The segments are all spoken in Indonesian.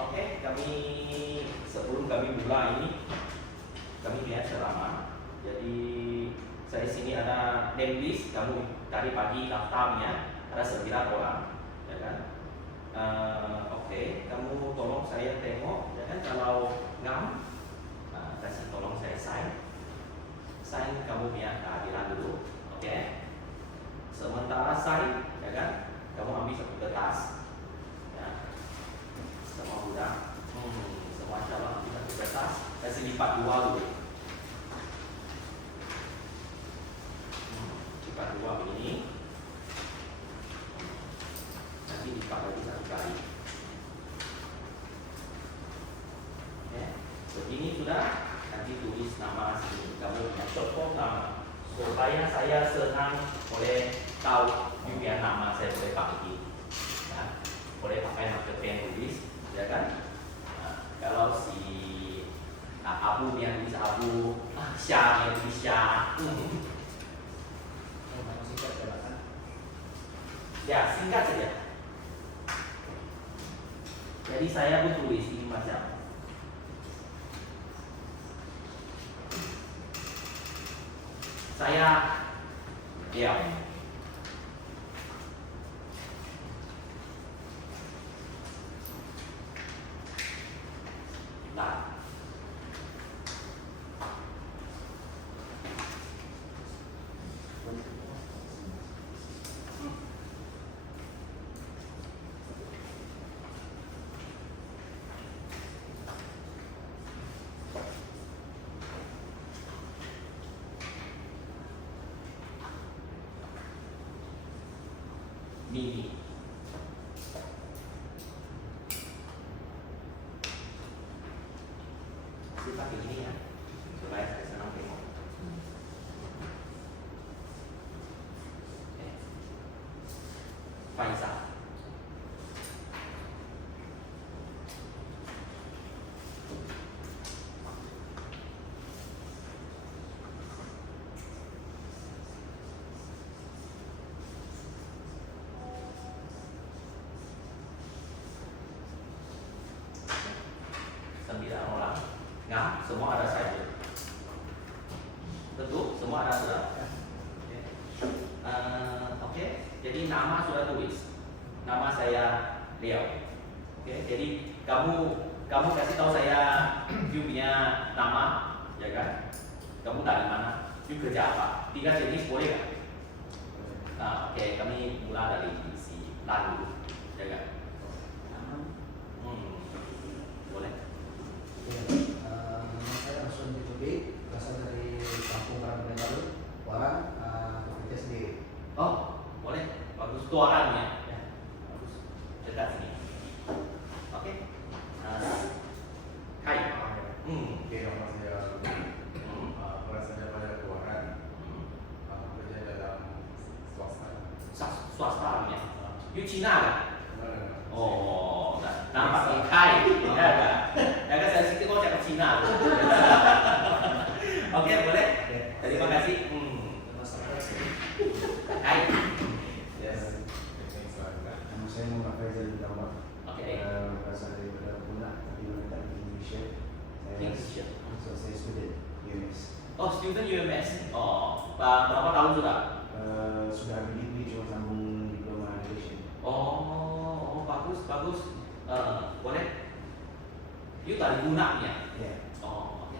Oke, sebelum kami mulai ini, kami lihat selama. Jadi saya di sini ada name list, kamu tadi pagi daftarnya ada 9 orang, ya kan? Oke, kamu tolong saya tengok, ya kan? Kalau ngam, kasih tolong saya sign kamu punya kehadiran dulu, oke? Sementara sign, ya kan? Kamu ambil satu kertas, ya. Semua udah, semua calon ambil satu kertas, kasih lipat 2 dulu. Lipat 2 begini. Nanti lipat lagi 1 kali. Oke, begini sudah. Nanti tulis nama sini, kamu punya short form nama, supaya saya senang boleh tahu juga nama saya boleh pakai, ya. Boleh pakai marker-pen tulis, ya kan? Nah, kalau si Abu dia tulis Abu, Syah dia tulis Syah. Ya, singkat saja. Jadi saya pun tulis ini macam saya ya. Nah. Mini. Saya pakai ini ya, supaya saya senang tengok. Faisal. Nah, semua ada saja. Betul, semua ada sudah. Oke, jadi nama sudah tulis. Nama saya Leo. Oke, jadi kamu kasih tahu saya you punya nama, ya kan? Kamu dari mana? You kerja apa? 3 jenis boleh kan? Nah, oke, kami mulai dari si lalu, ya kan? Boleh. Saya langsung B, berasal dari kampung Karangbaru Baru, Warang, bekerja sendiri. Oh, boleh. Bagus tuarannya. Ya. Bagus. Dekat sini. Oke. Hai. Oke, nama saya berasal dari Warang, bekerja dalam swasta. Swasta ya. You Cina kan? Oh, nampak Hai. Ya kan? Ya kan saya sikit kok cakap Cina. Oke, boleh. Terima kasih. Hai. Yes. Nama saya Muhammad Faizal bin Awad. Oke. Berasal dari Puna, tapi menetap di Indonesia. Indonesia. Saya student UMS. Oh, student UMS. Oh, berapa tahun sudah? Sudah ambil degree, cuma sambung diploma education. Oh, bagus. Boleh. You dari gunanya. Ya. Oh, oke.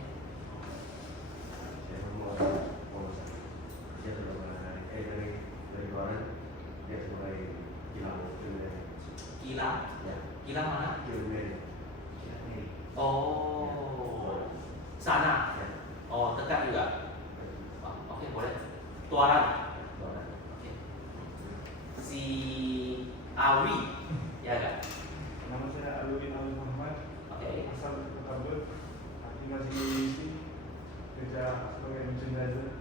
Saya mau kerja dari Warang, dia sebagai Gila mana? Kilauan. Oh, sana. Oh, dekat juga. Oke, boleh. Tuaran. Oke. Si Awi, ya kan? Nama saya Aludin Ali Muhammad. Oke. Asal dari Kota Bud. Tinggal di Indonesia. Kerja sebagai merchandiser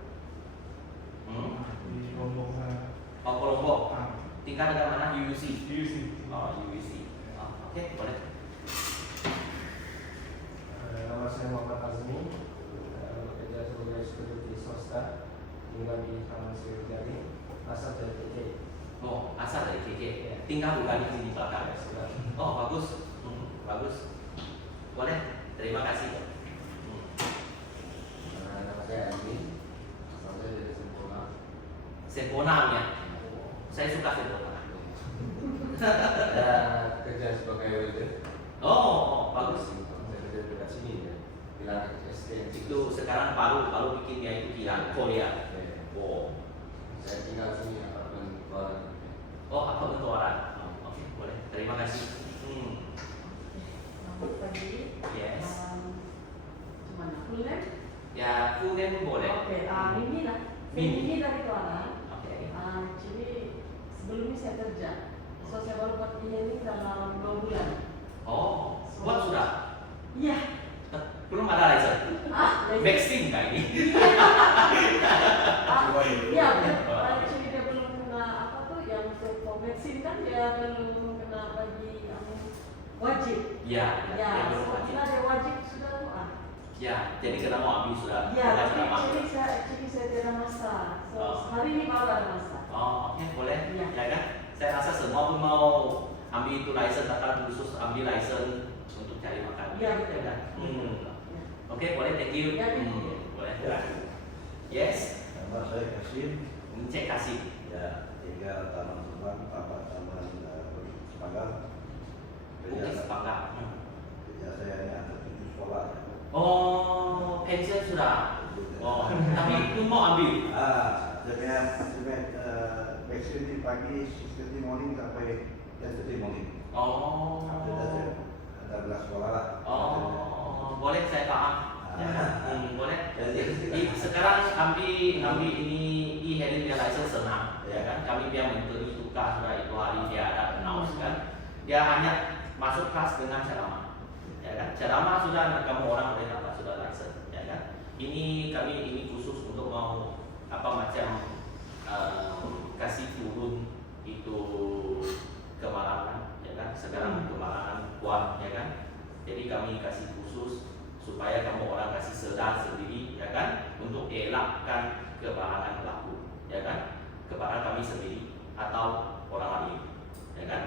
di Lombok sana. Oh, Lombok. Ah, Tinggal dekat mana? UUC. UC. Oh, UUC. Oke, boleh. Nama saya Muhammad Azmi, bekerja sebagai studi di swasta, tinggal di Taman Sriwijaya, asal dari TK. Oh, asal dari TK. Ya. Tinggal bukan di sini belakang. Sudah. Oh, bagus. Bagus. Oh, bagus. Saya kerja dekat sini ya. Pilar SDN. Itu sekarang baru bikinnya itu kilang Korea. Oh, Saya tinggal sini apartemen Kuala. oh apa benturan? Oke, boleh. Terima kasih. Selamat pagi. Yes. Cuman full name? Ya, full name boleh. Oke, Mimi lah. Mimi. Mimi dari Kuala. Oke. Jadi sebelumnya saya kerja. So saya baru buat ini dalam 2 bulan. Oh, buat sudah? Iya. Belum ada license. Vaccine kah ini? Iya, jadi dia belum kena apa tuh yang untuk vaksin kan dia belum kena bagi yang wajib. Ya, Ya, belum so wajib. kita ada wajib sudah tuh. Ya, jadi kita mau ambil sudah. Ya, Kita tapi sudah masuk. jadi saya tidak masa. So Oh. hari ini baru ada masa. Oh, oke, boleh. Iya. Ya kan? Saya rasa semua pun mau ambil itu license, akan khusus ambil license untuk cari makan. Iya, betul. kan? Ya. Oke, boleh. Thank you. Ya, thank you. Boleh. Yes. Nama saya Kasim, Cek kasih. ya tinggal Taman Subang, Taman Sepanggang. Bukit Sepanggang. Kerja saya ini anak cucu sekolah. Oh, pensiun sudah. Oh, tapi belum mau ambil. Saya vaksin di pagi 6:30 morning sampai 10:30 morning. Oh. Sudah saya ada belas sekolah lah. Oh, boleh saya paham. Ya, boleh. Jadi Sekarang ambil ini e-hailing dia license senang, ya kan? Kami dia menteri tukar sudah itu hari dia ada announce kan. Dia hanya masuk kelas dengan ceramah, ya kan? Ceramah sudah kamu orang boleh dapat sudah license, ya kan? Ini kami khusus untuk mau apa macam kasih turun itu kemalangan, ya kan? Sekarang kemalangan kuat, ya kan? Jadi kami kasih khusus supaya kamu orang kasih sedar sendiri, ya kan, untuk elakkan kemalangan pelaku, ya kan, kepada kami sendiri atau orang lain, ya kan.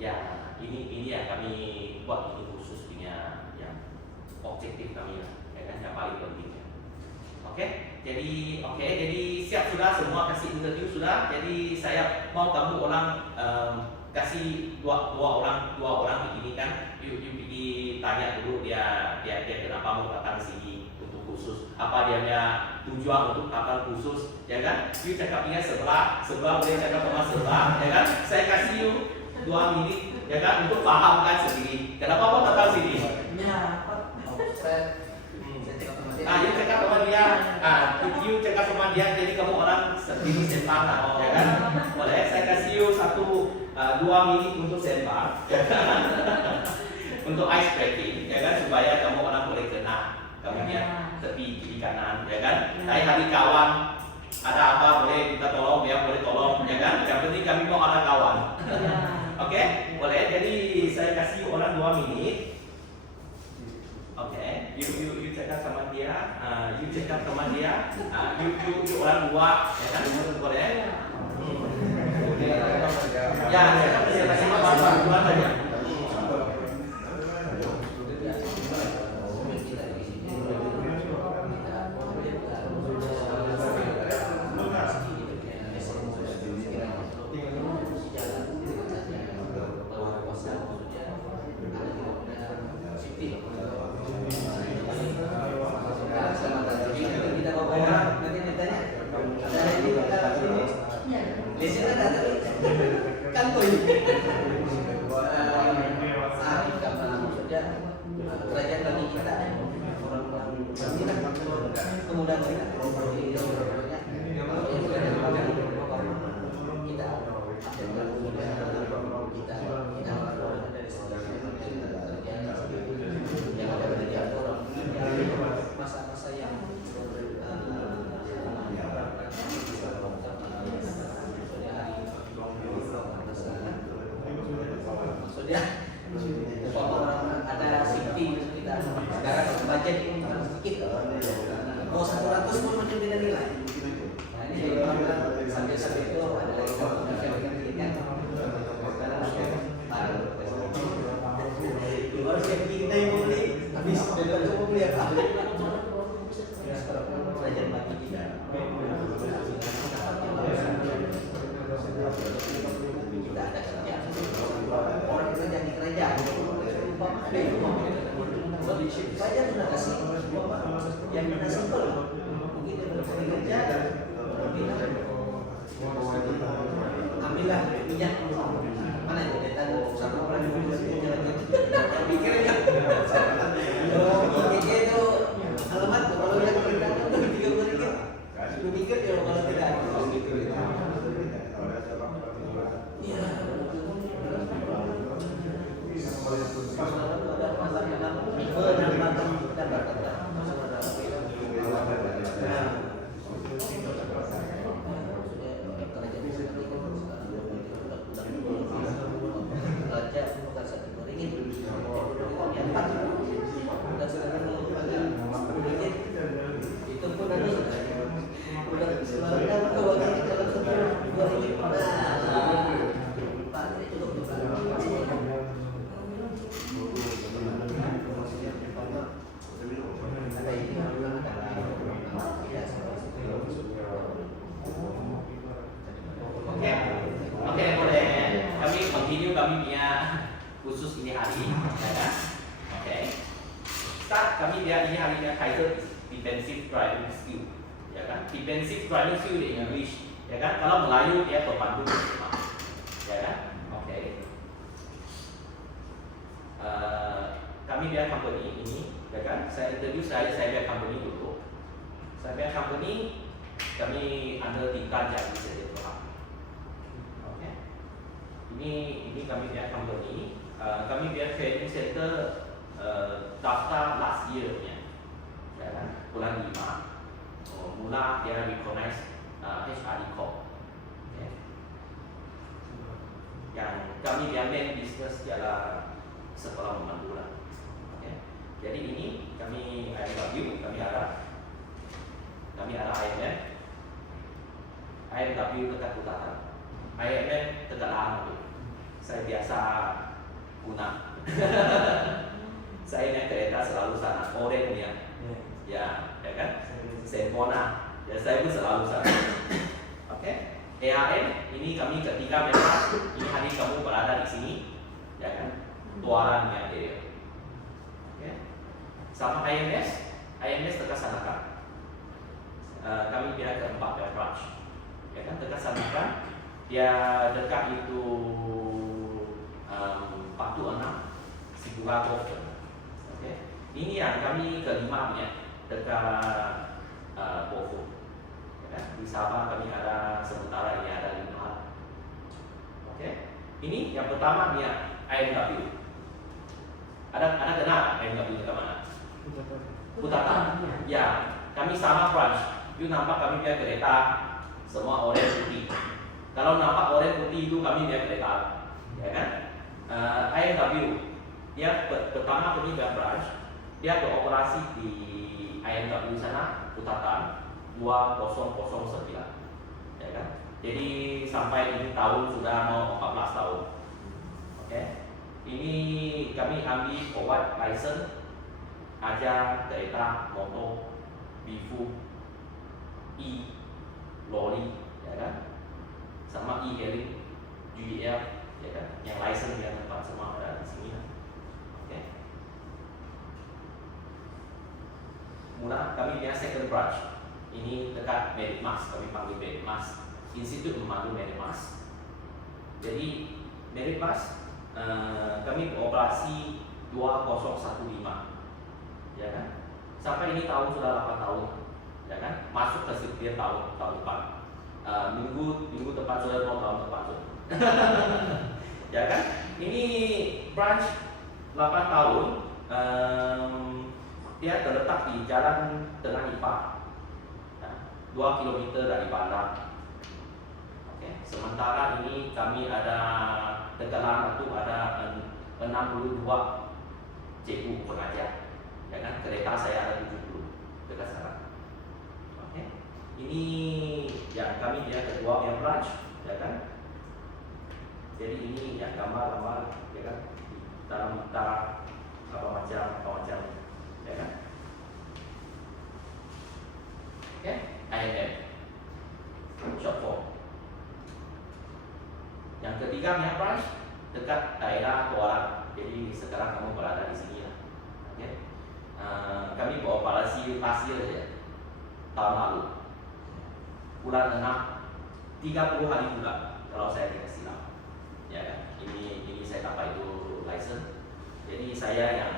Ya, ini yang kami buat ini khusus punya yang objektif kami, ya kan, yang paling penting. Jadi siap sudah semua kasih interview sudah. Jadi saya mau kamu orang kasih dua orang begini kan. You pergi tanya dulu dia kenapa mau datang sini untuk khusus. Apa dia punya tujuan untuk datang khusus, ya kan? You cakapnya sebelah boleh cakap sama sebelah, ya kan? Saya kasih you 2 menit, ya kan, untuk pahamkan sendiri. Kenapa mau datang sini? Ya, You cakap sama dia, you cakap sama dia, jadi kamu orang sendiri sembah, ya kan? Boleh, saya kasih you 2 menit untuk sembah, ya kan? Untuk ice breaking, ya kan? Supaya kamu orang boleh kena kamunya tepi kiri kanan, ya kan? Hari kawan, ada apa boleh kita tolong, ya boleh tolong, ya kan? Yang penting kami mau ada kawan. Oke, boleh. Jadi saya kasih orang 2 menit. Oke, you cakap sama dia, you cakap sama dia, you orang 2, ya kan? Boleh? Ya, saya kasih bapak dua saja. Saya sudah kasih yang mana simpel. Mungkin dia bercari kerja, ambillah minyak. Mana itu dia tahu satu orang yang kerja lagi. Pikir ya. Ini itu alamat kalau yang kerja itu tiga berikut. Pikir ya kalau tidak gitu. Iya. Itu pun nanti udah sebenarnya Oke, boleh. Kami continue kami punya khusus ini hari, ya kan? Oke. Start kami dia ini hari yang title defensive driving skill, ya kan? Defensive driving skill di English, ya kan? Kalau Melayu dia pemandu, ya kan? Oke. Kami dia company ini, ya kan? Saya interview saya biar company dulu. Saya biar company kami under tingkat jadi saja. Oke. Ini kami biar company. Kami biar training center daftar last year nya, ya kan? Bulan 5. Mula dia recognize HRD Corp. Okay. Yang kami biar main business ialah sekolah memandu lah. Okay. Jadi ini kami IMW, kami ada IMW dekat utara. IMM dekat lama. Saya biasa guna. Saya naik kereta selalu sana, Oren punya. Ya kan? Sempona. Ya saya pun selalu sana. Oke. EAM ini kami ketika memang ini hari kamu berada di sini, ya kan? Tuarannya dia. Oke. Sama IMS dekat sana kan. Kami dia keempat ya branch. Ya kan dekat sana kan. Dia dekat itu Patu 6 Sigurato. Oke. Ini yang kami kelima punya dekat Bovo. Ya kan? Di Sabah kami ada sementara ini ada 5. Oke. Ini yang pertama dia IMW. Ada kenal IMW dekat mana? Utara. Ya, kami sama branch. You nampak kami dia kereta semua orange putih. Kalau nampak orange putih itu kami dia kereta, ya kan? IMW dia pertama kami dia branch, dia beroperasi di IMW sana Utara 2009, ya kan? Jadi sampai ini tahun sudah mau 14 tahun. Oke. Ini kami ambil provide license aja kereta motor bifu lori, ya kan? Sama e-hailing GEL, ya kan? Yang license yang tempat semua ada di sini. Oke. Mula kami dia second branch. Ini dekat Medikmas, kami panggil Medikmas, Institut Memandu Medikmas. Jadi Medikmas kami beroperasi 2015, ya kan? Sampai ini tahun sudah 8 tahun, ya kan? Masuk ke sekitar tahun depan. Minggu depan sudah mau tahun depan sudah. Ya kan? Ini branch 8 tahun. Dia terletak di Jalan Tengah Ipar, 2 km dari bandar. Oke. Sementara ini kami ada dekat lama itu ada 62 cikgu pengajar, ya kan? Kereta saya ada 70 dekat sana. Oke. Ini yang kami dia kedua yang branch, ya kan? Jadi ini yang gambar-gambar, ya kan? Dalam utara apa macam, ya kan? Oke, IMM short form. Yang ketiga yang branch dekat daerah Kuala. Jadi sekarang kamu berada di sini lah. Oke. masih year saja, tahun lalu. Bulan 6, 30 hari pula kalau saya tidak silap. Ya kan? Ini saya dapat itu license. Jadi saya yang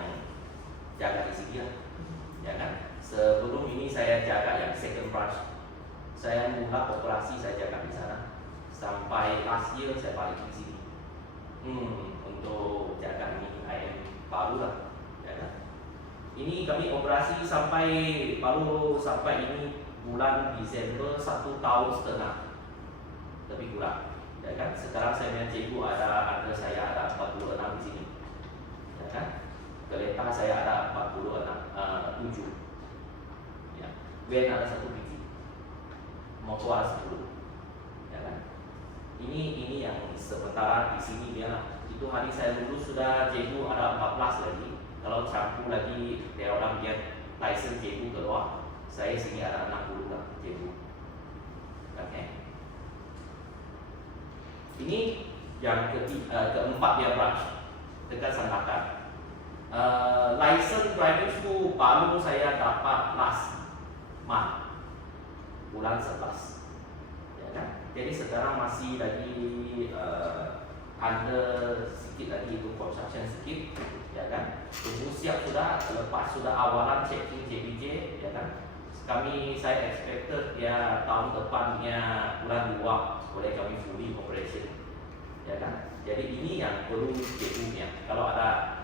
jaga di sini lah. Ya kan? Sebelum ini saya jaga yang second branch. Saya mula operasi saya jaga di sana. Sampai last year saya balik di sini. Untuk jaga ini IM baru lah. Ya kan? Ini kami operasi baru sampai ini bulan Desember 1,5 tahun, lebih kurang. Ya kan? Sekarang saya punya cikgu ada saya ada 46 di sini. Ya kan? Kereta saya ada 7. Ya. Van ada 1 biji. Motor ada 10. Ya kan? Ini yang sementara di sini dia. Itu hari saya lulus sudah cikgu ada 14 lagi. Kalau campur lagi dia orang lihat license cikgu keluar, saya sini ada 60 lah cikgu. Oke. Ini yang keempat dia branch dekat Sandakan. License driving school baru saya dapat last month, bulan 11. Ya kan? Jadi sekarang masih lagi ada sedikit lagi itu construction sedikit, ya kan? Tunggu siap sudah, lepas sudah awalan checking JBJ, ya kan? Saya expected ya tahun depannya bulan 2 boleh kami fully operation, ya kan? Jadi ini yang perlu cikgunya. Kalau ada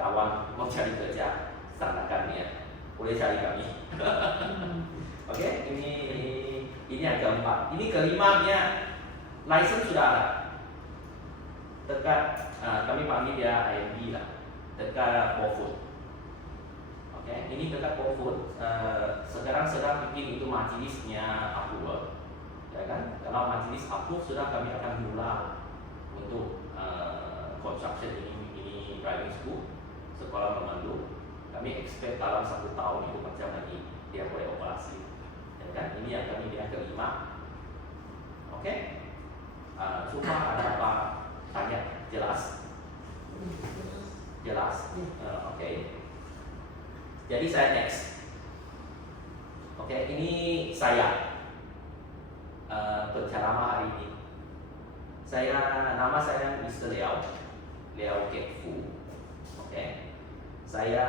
kawan mau cari kerja, Sandakan ya, boleh cari kami. Oke, ini yang keempat. Ini kelimanya license sudah ada. Dekat kami panggil dia IMB lah, dekat Beaufort. Oke, ini dekat Beaufort. Sekarang sedang bikin itu majelisnya approve, ya kan? Kalau majelis approve sudah kami akan mula untuk construction ini driving school, sekolah pemandu. Kami expect dalam 1 tahun itu macam lagi dia boleh operasi, ya kan? Ini yang kami yang kelima. Oke, cuma ada apa? Tanya, jelas? Jelas? Oke. Jadi saya next. Oke, ini saya penceramah hari ini. Nama saya Mr. Liao Kiat Fu. Oke. Saya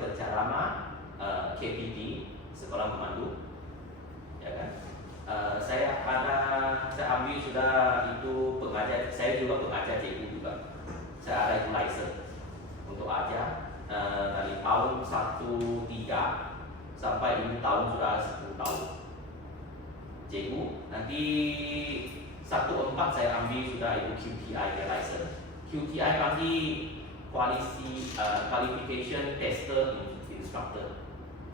penceramah KPD, sekolah pemandu. Ya kan? Saya ambil sudah itu pengajar, saya juga pengajar cikgu juga. Saya ada itu license untuk ajar dari tahun 13 sampai ini tahun sudah 10 tahun. Cikgu, nanti 14 saya ambil sudah itu QTI ya license. QTI panggil qualification tester instructor.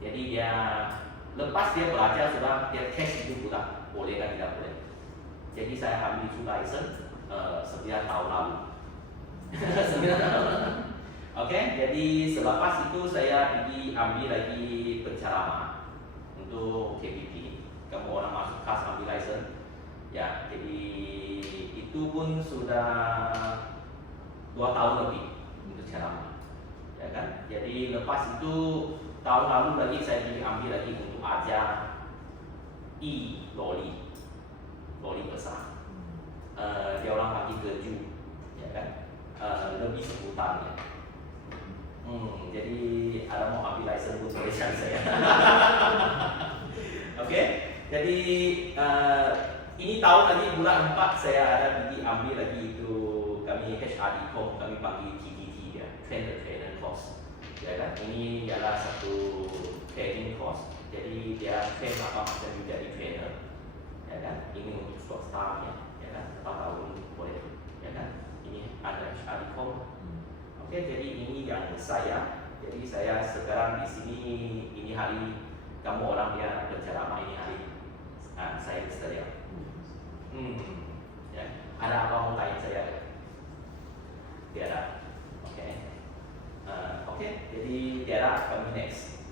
Jadi dia lepas dia belajar sudah dia test itu pula boleh dan tidak boleh. Jadi saya ambil itu license 9 tahun lalu. 9 tahun lalu. Oke, jadi selepas itu saya pergi ambil lagi penceramah untuk KPP. Kamu orang masuk kelas ambil license. Ya, jadi itu pun sudah 2 tahun lebih untuk ceramah. Ya kan? Jadi lepas itu tahun lalu lagi saya pergi ambil lagi untuk ajar loli besar. Dia orang panggil geju, ya kan? Lebih sebutan ya. Jadi ada mau ambil license pun boleh cari saya. Oke, jadi ini tahun lagi bulan 4 saya ada pergi ambil lagi itu kami HRD course, kami panggil TTT ya, trainer course. Ya kan? Ini adalah satu training course. Jadi dia train apa macam menjadi trainer. Ya kan? Ini untuk swasta ya kan? 4 tahun boleh. Ya kan? Ini ada HRD course. Oke, jadi ini yang saya. Jadi saya sekarang di sini ini hari kamu orang yang berceramah ini hari. Saya Mr. Liao. Ya. Ada apa mau tanya saya? Tiada. Oke. Oke, jadi tiada kami next.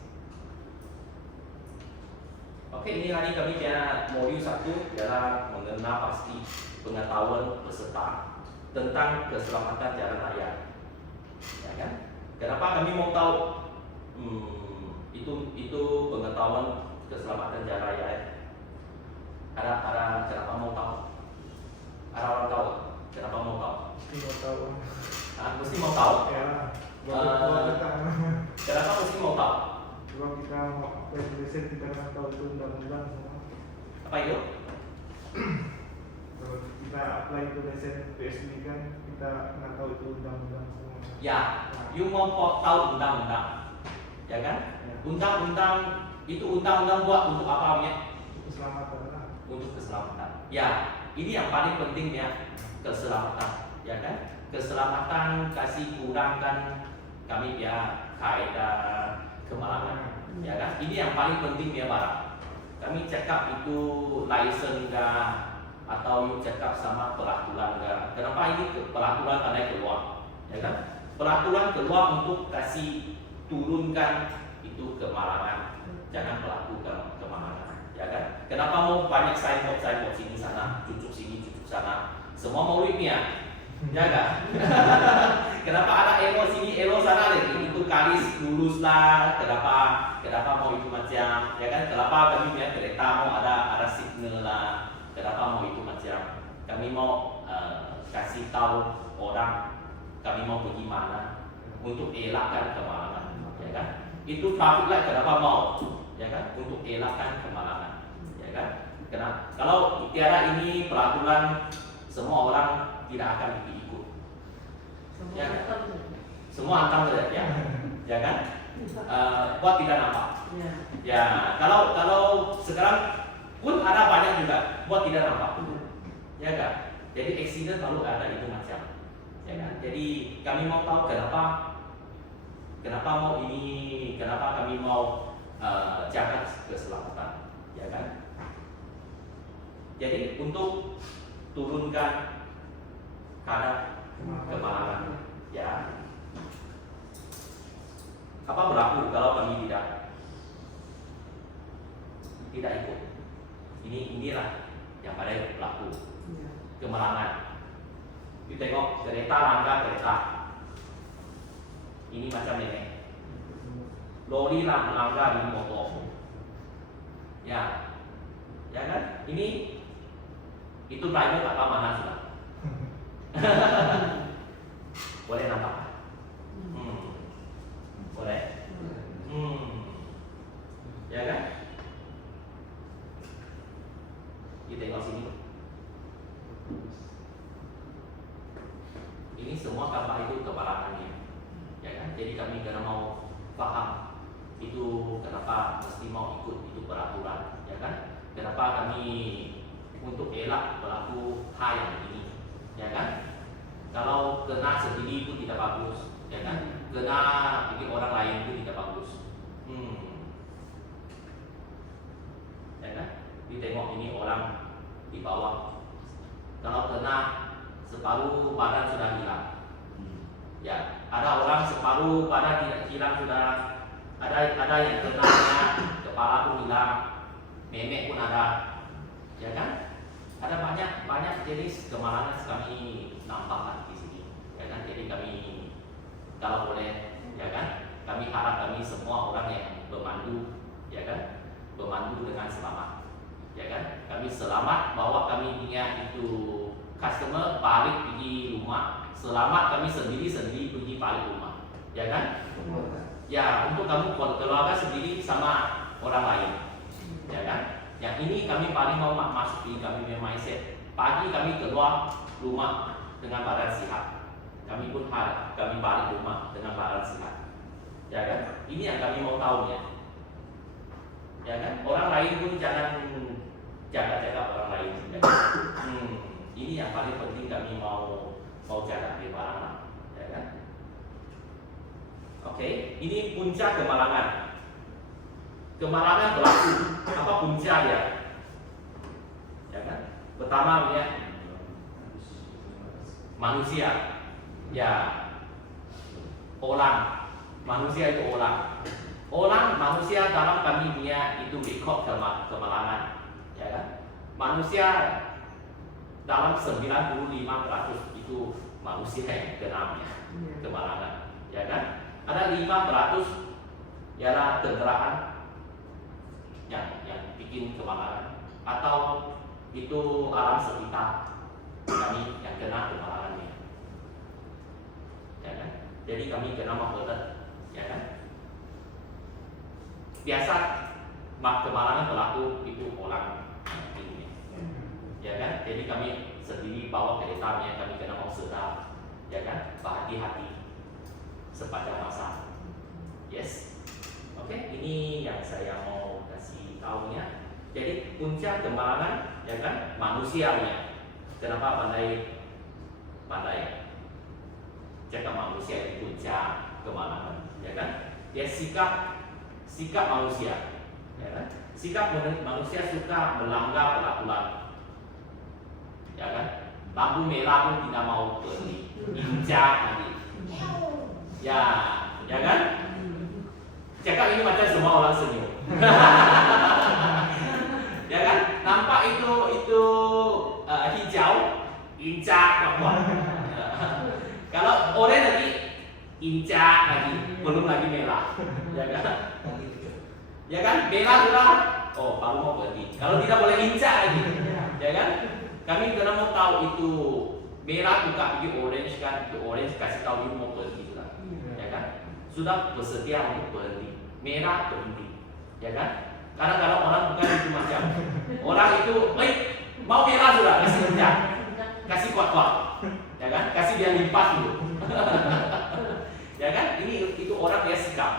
Oke, ini hari kami punya modul 1 adalah mengenal pasti pengetahuan peserta tentang keselamatan jalan raya. Ya kan? Kenapa kami mau tahu? Itu pengetahuan keselamatan jalan raya. Ada kenapa mau tahu? Ada orang tahu? Kenapa mau tahu? Tidak tahu. Mesti mau tahu. Ya, buat kita. Kenapa mesti mau tahu? Kalau kita mau apply di desain, kita kan tahu itu undang-undang semua. Apa itu? Kalau kita apply itu desain PSB kan, kita nggak tahu itu undang-undang semua. Ya, you mau tahu undang-undang, ya kan? Ya. Undang-undang itu undang-undang buat untuk apa ya? Keselamatan lah. Untuk keselamatan. Ya, ini yang paling penting ya, keselamatan, ya kan? Keselamatan kasih kurangkan kami ya kaidah kemalangan, ya kan? Ini yang paling penting ya barang. Kami cekap itu license kah atau you cekap sama peraturan kah? Kenapa ini peraturan karena keluar, ya kan? Peraturan keluar untuk kasih turunkan itu kemalangan, jangan melakukan kemalangan, ya kan? Kenapa mau banyak signboard sini sana, cucuk sini cucuk sana, semua mau duitnya, ya kan? Kenapa ada elo sini elo sana lagi? Itu kalis lulus lah. Kenapa mau itu macam, ya kan? Kenapa kami punya kereta mau ada signal lah? Kenapa mau itu macam? Kami mau kasih tahu orang kami mau pergi mana untuk elakkan kemalangan, ya kan? Itu traffic light kenapa mau, ya kan? Untuk elakkan kemalangan, ya kan? Kenapa? Kalau tiada ini peraturan, semua orang tidak akan ikut. Ya, semua hantam saja, ya kan? Buat tidak nampak. Ya, kalau sekarang pun ada banyak juga buat tidak nampak, ya kan? Jadi accident lalu ada itu macam, ya kan? Jadi kami mau tahu kenapa mau ini, kenapa kami mau jaga keselamatan, ya kan? Jadi untuk turunkan kadar kemalangan, ya. Apa berlaku kalau kami tidak ikut? Inilah yang pada berlaku kemalangan. Kita tengok kereta langgar kereta. Ini macam ini. Lori melanggar ini motor. Ya, ya kan? Ini itu driver tak tahu mana sudah. Boleh nampak? Boleh? Ya kan? Kita tengok sini. Ini semua gambar itu kemalangannya, ya kan? Jadi kami kena mau paham itu kenapa mesti mau ikut itu peraturan, ya kan? Kenapa kami untuk elak berlaku hal yang ini, ya kan? Kalau kena sendiri pun tidak bagus, ya kan? Kena ini orang lain pun tidak bagus. Ya kan? Ditengok ini orang di bawah. Kalau kena separuh badan sudah hilang. Ya, ada orang separuh badan tidak hilang sudah. Ada yang kena kepala pun hilang, memek pun ada, ya kan? Ada banyak jenis kemalangan kami nampak di sini, ya kan? Jadi kami kalau boleh, ya kan? Kami harap kami semua orang yang bermandu, ya kan? Bermandu dengan selamat, ya kan? Kami selamat bawa kami punya itu customer balik pergi rumah, selamat kami sendiri pergi balik rumah, ya kan? Ya, untuk kamu keluarga sendiri sama orang lain, ya kan? Yang ini kami paling mau masuk di kami punya mindset. Pagi kami keluar rumah dengan badan sehat, kami pun harap kami balik rumah dengan badan sehat, ya kan? Ini yang kami mau tahu ya kan? Orang lain pun jangan jaga orang lain juga. Ini yang paling penting kami mau jaga di barang, ya kan? Oke, ini puncak kemalangan. Kemalangan berlaku apa punca ya? Ya kan? Pertama ya manusia, ya orang, manusia itu orang manusia dalam kami punya itu rekod kemalangan, ya kan? Manusia dalam 95% itu manusia yang kena kemalangan, ya kan? Ada 5% ialah kendaraan yang bikin kemalangan atau itu alam sekitar kami yang kena kemalangannya, ya kan? Jadi kami kena membuat, ya kan? Biasa kemalangan berlaku itu orang ini, ya kan? Jadi kami sendiri bawa keretanya, kami kena mau sedar, ya kan? Berhati-hati sepanjang masa. Yes, oke. Ini yang saya mau kasih tahunya. Jadi puncak kemalangan, ya kan, manusianya. Kenapa pandai cakap manusia itu puncak kemalangan, ya kan? Dia sikap manusia, ya kan? Sikap manusia suka melanggar peraturan, ya kan? Lampu merah pun tidak mau berhenti, injak lagi, ya kan? Cakap ini macam semua orang senyum. Ya kan? Nampak itu hijau, injak kawan. Kalau oranye lagi, injak lagi, belum lagi merah. Ya kan? Ya kan? Merah sudah, oh baru mau berhenti. Kalau tidak boleh injak lagi, ya kan? Kami kena mau tahu itu merah buka pergi orange kan, itu orange kasih tahu you mau berhenti sudah, ya kan? Sudah bersedia untuk berhenti, merah berhenti, ya kan? Karena kalau orang bukan itu macam orang itu, mau merah sudah kasih kencang, kasih kuat-kuat, ya kan? Kasih dia limpas dulu, ya kan? Ini itu orang dia sikap,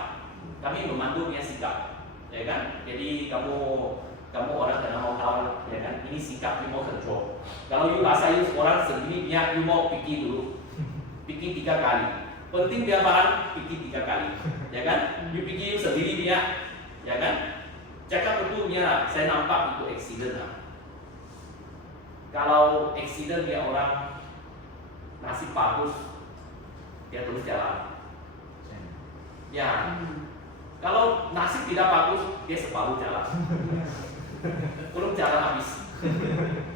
kami memandu dia sikap, ya kan? Jadi kamu orang kena mau tahu, ya kan? Ini sikap you mau control. Kalau you rasa you orang sendiri dia you mau pikir dulu, pikir 3 kali. Penting dia barang pikir 3 kali, ya kan? You pikir you sendiri dia, ya kan? Cakap betulnya saya nampak itu accident lah. Kalau accident dia orang nasib bagus, dia terus jalan. Ya, kalau nasib tidak bagus, dia separuh jalan. Belum jalan habis.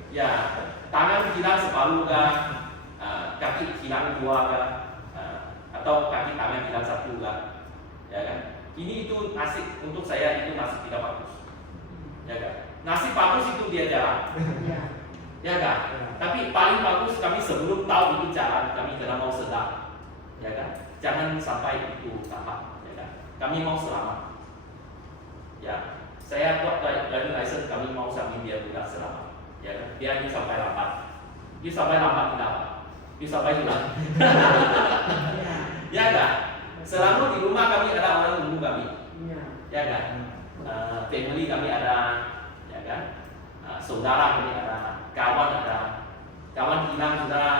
Ya, tangan hilang separuh kah, kaki hilang 2 kah, atau kaki tangan hilang 1 kah, ya kan? Ini itu nasib untuk saya itu nasib tidak bagus, ya kan? Nasib bagus itu dia jalan, ya kan? Tapi paling bagus kami sebelum tahu itu jalan kami kena mau sedar, ya kan? Jangan sampai itu tahap, ya kan? Kami mau selamat, ya. Saya buat driving license kami mau sambil biar tidak selamat, ya kan? Biar you sampai lambat, you sampai lambat tidak apa, you sampai hilang, ya kan? Selalu di rumah kami ada orang tunggu kami, ya kan? Family kami ada, ya kan? Saudara kami ada, kawan hilang sudah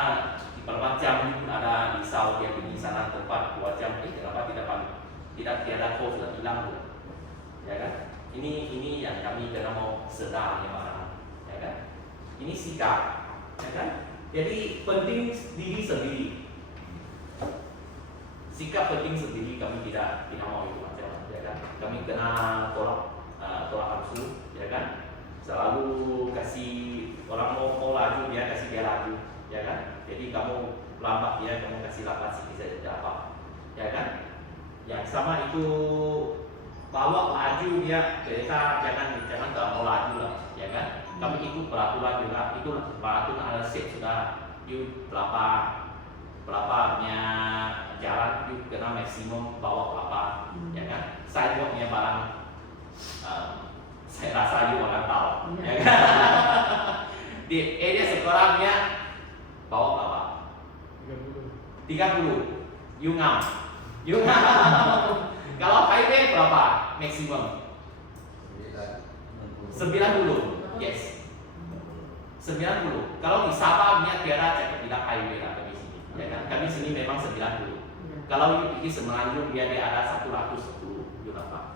di berapa jam pun ada risau dia pergi sana tempat 2 jam, kenapa tidak tiada kau sudah hilang, ya kan? Ini yang kami kena mau sedar ya mana, ya kan? Ini sikap, ya kan? Jadi penting diri sendiri. Sikap penting sendiri kami tidak mau itu macam, ya kan? Kami kena tolak langsung, ya kan? Selalu kasih orang mau laju dia kasih dia laju, ya kan? Jadi kamu lambat dia kamu kasih lambat sedikit saja tidak apa, ya kan? Yang sama itu bawa laju dia kereta jangan tak mau laju lah, ya kan? Kami ikut peraturan juga, itu peraturan ada set sudah you berapanya jalan itu kena maksimum bawa berapa, ya kan? Sidewalknya barang saya rasa you orang tahu, ya kan? Di area sekolahnya bawa berapa? 30 you ngam. Kalau highway berapa maksimum? 90, yes. 90. Kalau di Sabah niat tiada cakap tidak highway lah kami sini, ya kan? Kami sini memang 90. Kalau you pergi Semenanjung dia ada 110, you nampak,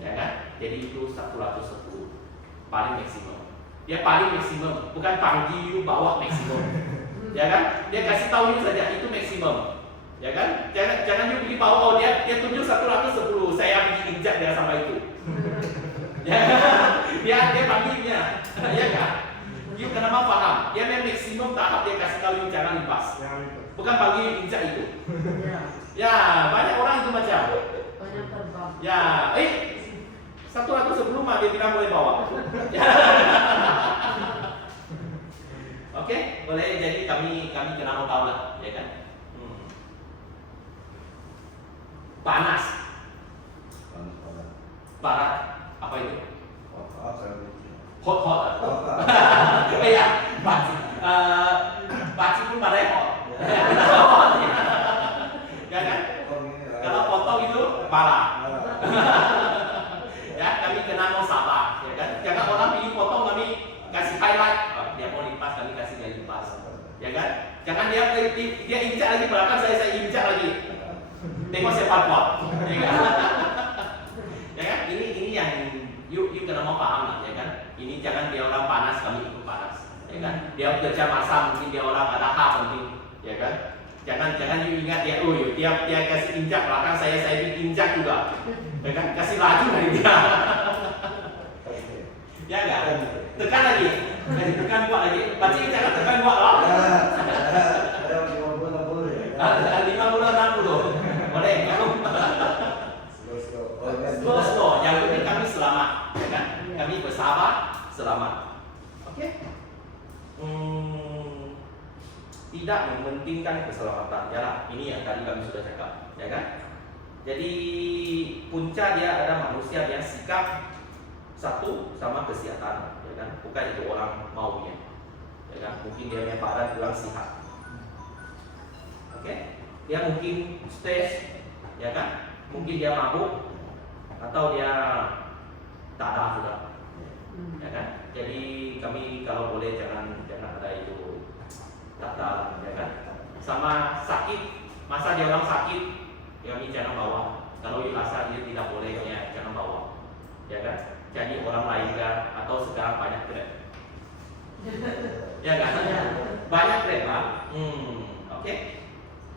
ya kan? Jadi itu 110 paling maksimum. Dia paling maksimum, bukan pagi you bawa maksimum, ya kan? Dia kasih tahu you saja itu maksimum. Ya kan? Jangan you pergi bawa dia tunjuk 110, saya pergi injak dia sampai itu. Ya kan? Dia panggilnya, ya kan? You kenapa paham? Dia maksimum tahap dia kasih tahu you jangan lepas. bukan panggil injak itu. Ya, Ya, banyak orang itu macam. banyak terbang. Ya, satu ratus sebelum dia bilang boleh bawa. Ya. Oke, boleh. Jadi kami kena tahu lah, ya kan? Panas, barat, apa itu? Hot. Ya, baci pun pada hot. Ya kan? Kalau potong itu barat. Ya, kami kena mau sabar, ya kan? Jangan orang pilih potong kami kasih highlight, dia mau lipas kami kasih dia lipas, ya kan? Jangan dia injak lagi belakang, saya injak lagi. Tengok siapa kuat, ya kan? Ya kan? Ini yang you kena mau paham lah, ya kan? Ini jangan dia orang panas kami ikut panas, ya kan? Dia kerja masa mungkin dia orang ada hak penting, ya kan? Jangan you ingat dia, dia kasih injak belakang saya injak juga, ya kan? Kasih laju dari dia, ya enggak? Tekan lagi, tekan kuat lagi. Baca jangan tekan kuat lah. 50-60 boleh kan? Slow. Yang penting kami selamat, ya kan? Kami bersabar, selamat. Oke? Tidak mementingkan keselamatan. Ya lah, ini yang tadi kami sudah cakap, ya kan? Jadi punca dia ada manusia yang sikap satu sama kesehatan, ya kan? Bukan itu orang maunya, ya kan? Mungkin dia punya badan kurang sihat. Oke? Dia mungkin stres, ya kan? Mungkin dia mabuk atau dia tak ada sudah, ya kan? Jadi kami kalau boleh jangan ada itu data, ya kan? Sama sakit, masa dia orang sakit, kami jangan bawa. Kalau rasa dia tidak boleh, ya jangan bawa, ya kan? Jadi orang lain kan, atau sekarang banyak Grab, ya kan? Banyak Grab lah. Oke?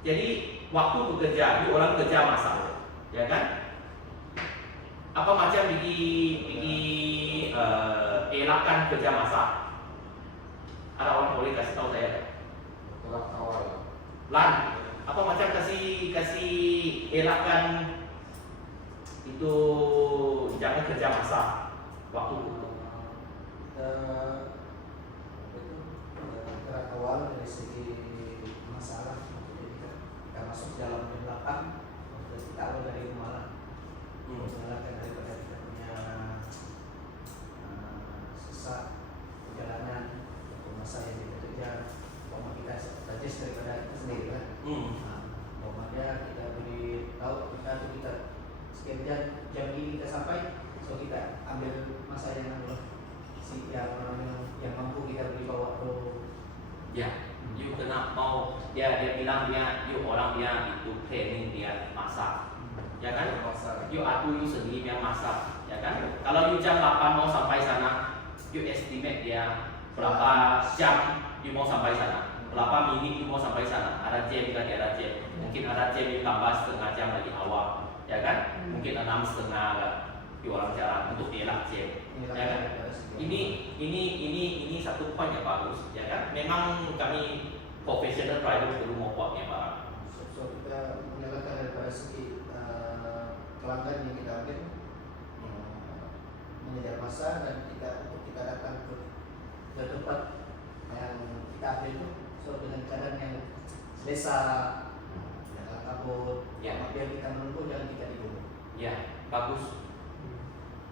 Jadi waktu bekerja, ini orang kerja masak, ya kan? Apa macam elakkan kerja masak? Ada orang boleh kasih tahu saya? Tolak awal. Lan, apa macam kasih elakkan itu jangan kerja masak waktu itu? Gerak awal dari segi masalah, kita masuk dalam jam 8, kita awal dari malam, mengalahkan daripada kita punya sesak perjalanan atau masa yang kita kejar, bahwa kita suggest daripada kita sendiri kan. Bahwa kita beri tahu kita sekian jam ini kita sampai, so kita ambil masa yang yang mampu kita beri bawa ke. Ya, you kena mau dia bilang you orang dia itu planning dia masak, ya kan? You atur you sendiri yang masak, ya kan? Kalau you jam 8 mau sampai sana, you estimate dia berapa jam you mau sampai sana, berapa menit you mau sampai sana. Ada jam kan, ada jam. Mungkin ada jam you tambah setengah jam lagi awal, ya kan? Mungkin 6,5 kan? You orang jalan untuk elak jam, ya kan? Ini satu poin yang bagus, ya kan? Memang kami professional driver perlu mau buat yang baru. So kita mengelakkan daripada segi pelanggan yang kita ambil, mengejar masa dan kita datang ke tempat yang kita ambil itu, so dengan keadaan yang selesa, jangan kabut, Ya. biar kita menunggu jangan kita digulung. Ya, bagus.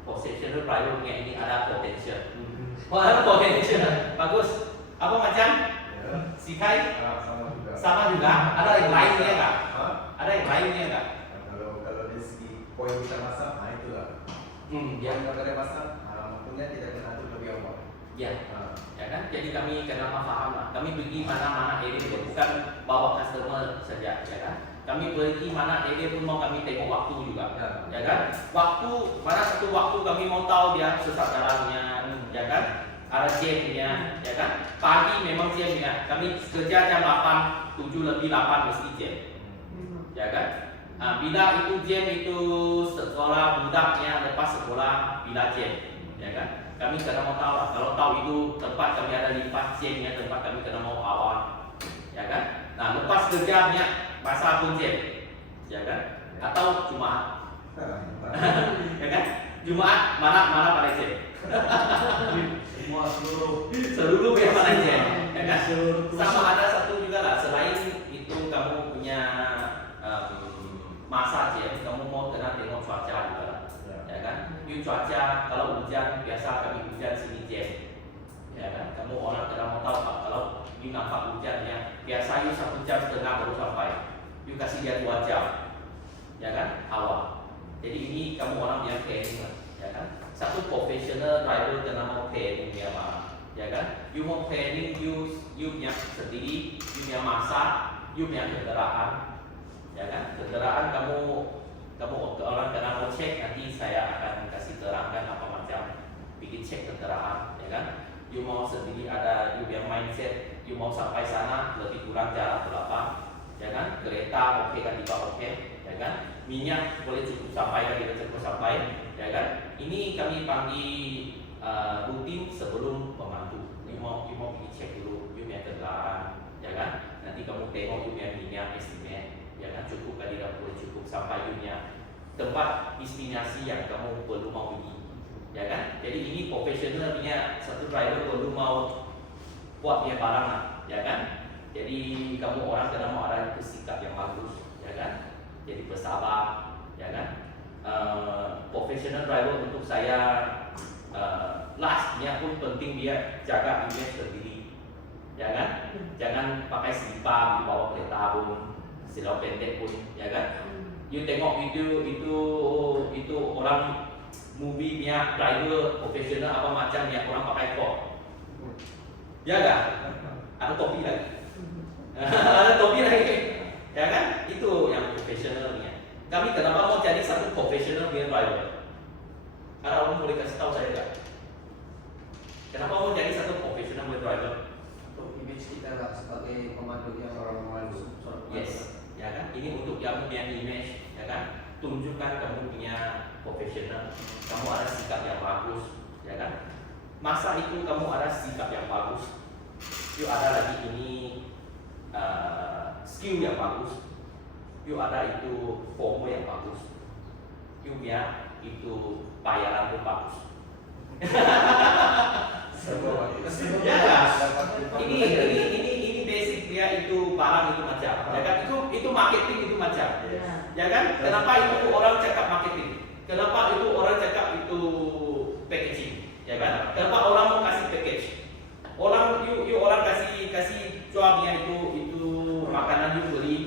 Professional driver punya ini ada potential. Ada potential. Bagus. Apa macam? Sikai? Sama juga. Ada yang lainnya enggak? Ada yang lainnya enggak? Kalau dari segi poin kita masak, itulah. Ya. Yang kita masak, maksudnya tidak kena atur lebih awal. Ya. Ya kan? Jadi kami kena paham lah. Kami pergi mana-mana area bukan bawa customer saja, ya kan? Kami pergi mana area pun mau kami tengok waktu juga, ya kan? Waktu mana satu waktu kami mau tahu dia sesat jalannya, ya kan? Ada jamnya, ya kan? Pagi memang jamnya. Kami kerja jam 8, 7 lebih 8 mesti jam, ya kan? Bila itu jam itu sekolah budaknya lepas sekolah bila jam, ya kan? Kami kena mau tahu lah. Kalau tahu itu tempat kami ada lipas jamnya, tempat kami kena mau awal, ya kan? Nah, lepas kerjanya masa kunci, ya kan? Atau Jumat, ya kan? Jumat mana pada jam? Semua Seluruh pihak pada jam, ya kan? seluruh Sama ada satu juga lah, selain itu kamu punya masa jam, kamu mau kena tengok cuaca juga lah, ya kan? You cuaca kalau hujan biasa kami hujan sini jam, ya kan? Kamu orang kena mau tahu Pak, kalau you nampak hujannya biasa you 1,5 jam baru sampai, you kasih dia 2 jam, ya kan? Awal. Jadi ini kamu orang yang planning lah, ya kan? Satu professional driver kena mau planning dia mah, ya kan? You mau planning you punya sendiri, you punya masa, you punya kendaraan, ya kan? Kendaraan kamu orang kena mau cek, nanti saya akan kasih terangkan apa macam bikin cek kendaraan, ya kan? You mau sendiri ada you punya mindset, you mau sampai sana lebih kurang jarak berapa, ya kan? Kereta oke kan tidak oke, ya kan? Minyak boleh cukup sampai kan tidak cukup sampai, ya kan? Ini kami panggil rutin sebelum memandu. You mau pergi cek dulu you punya kendaraan, ya kan? Nanti kamu tengok you punya minyak estimate, ya kan? Cukup kan tidak boleh cukup sampai you punya tempat destinasi yang kamu perlu mau pergi, ya kan? Jadi ini profesionalnya satu driver perlu mau buat dia barang lah, ya kan? Jadi kamu orang kena mau ada sikap yang bagus, ya kan? Jadi bersabar, ya kan? Professional driver untuk saya lastnya pun penting dia jaga image sendiri, ya kan? Jangan pakai selipar di bawah kereta pun, silau pendek pun, ya kan? You tengok video itu orang movie punya driver profesional apa macam yang orang pakai kok, ya kan? Ada topi lagi, ada topi lagi, ya kan? Itu yang profesionalnya. Kami kenapa mau jadi satu profesional driver? Ada orang boleh kasih tahu saya tak? Kenapa mau jadi satu profesional driver? untuk image kita lah sebagai pemandu yang orang malu. Yes, ya kan? Ini untuk yang punya image, ya kan? Tunjukkan kamu punya profesional, kamu ada sikap yang bagus, ya kan? Masa itu kamu ada sikap yang bagus, you ada lagi ini skill yang bagus, you ada itu form yang bagus, you punya itu bayaran pun bagus. Ya kan? Ini basic dia itu barang itu macam, ya kan? Itu marketing itu macam, ya kan? Kenapa itu orang cakap marketing? Kenapa itu orang cakap itu packaging, ya kan? Kenapa orang mau kasih package? Orang orang kasih jualnya itu makanan you beli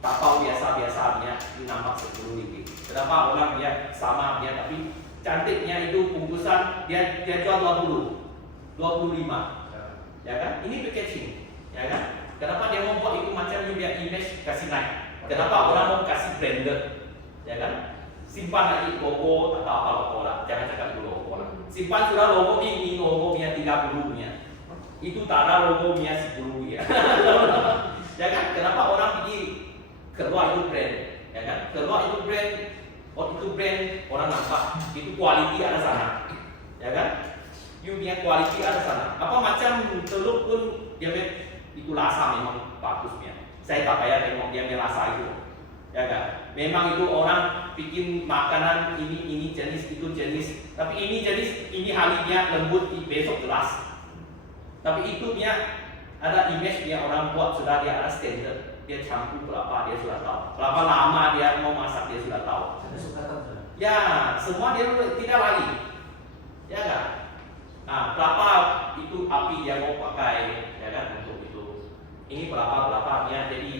tapau biasa-biasanya you nampak 10 ringgit. Kenapa orang dia sama dia tapi cantiknya itu bungkusan dia jual 25, ya kan? Ini packaging, ya kan? Kenapa dia mau buat itu macam you biar image kasih naik? Kenapa orang mau kasih branded, ya kan? Simpan lagi logo atau apa logo lah, jangan cakap itu logo lah. Simpan sudah logo ini logo nya 30 nya, itu tak ada logo nya 10 ya. Ya kan? Kenapa orang pergi keluar itu brand, ya kan? Keluar itu brand, itu brand orang nampak itu quality ada sana, ya kan? You punya quality ada sana. Apa macam telur pun dia itu rasa memang bagusnya. Saya tak payah tengok dia rasa itu, ya kan? Memang itu orang bikin makanan ini jenis itu jenis, tapi ini jenis ini harinya lembut besok jelas. Tapi itu dia ada image dia orang buat sudah dia ada standard, dia campur berapa dia sudah tahu, berapa lama dia mau masak dia sudah tahu. Saya suka tahu. Ya semua dia tidak lagi, ya kan? Nah, berapa itu api dia mau pakai, ya kan? Untuk itu ini berapa ya, jadi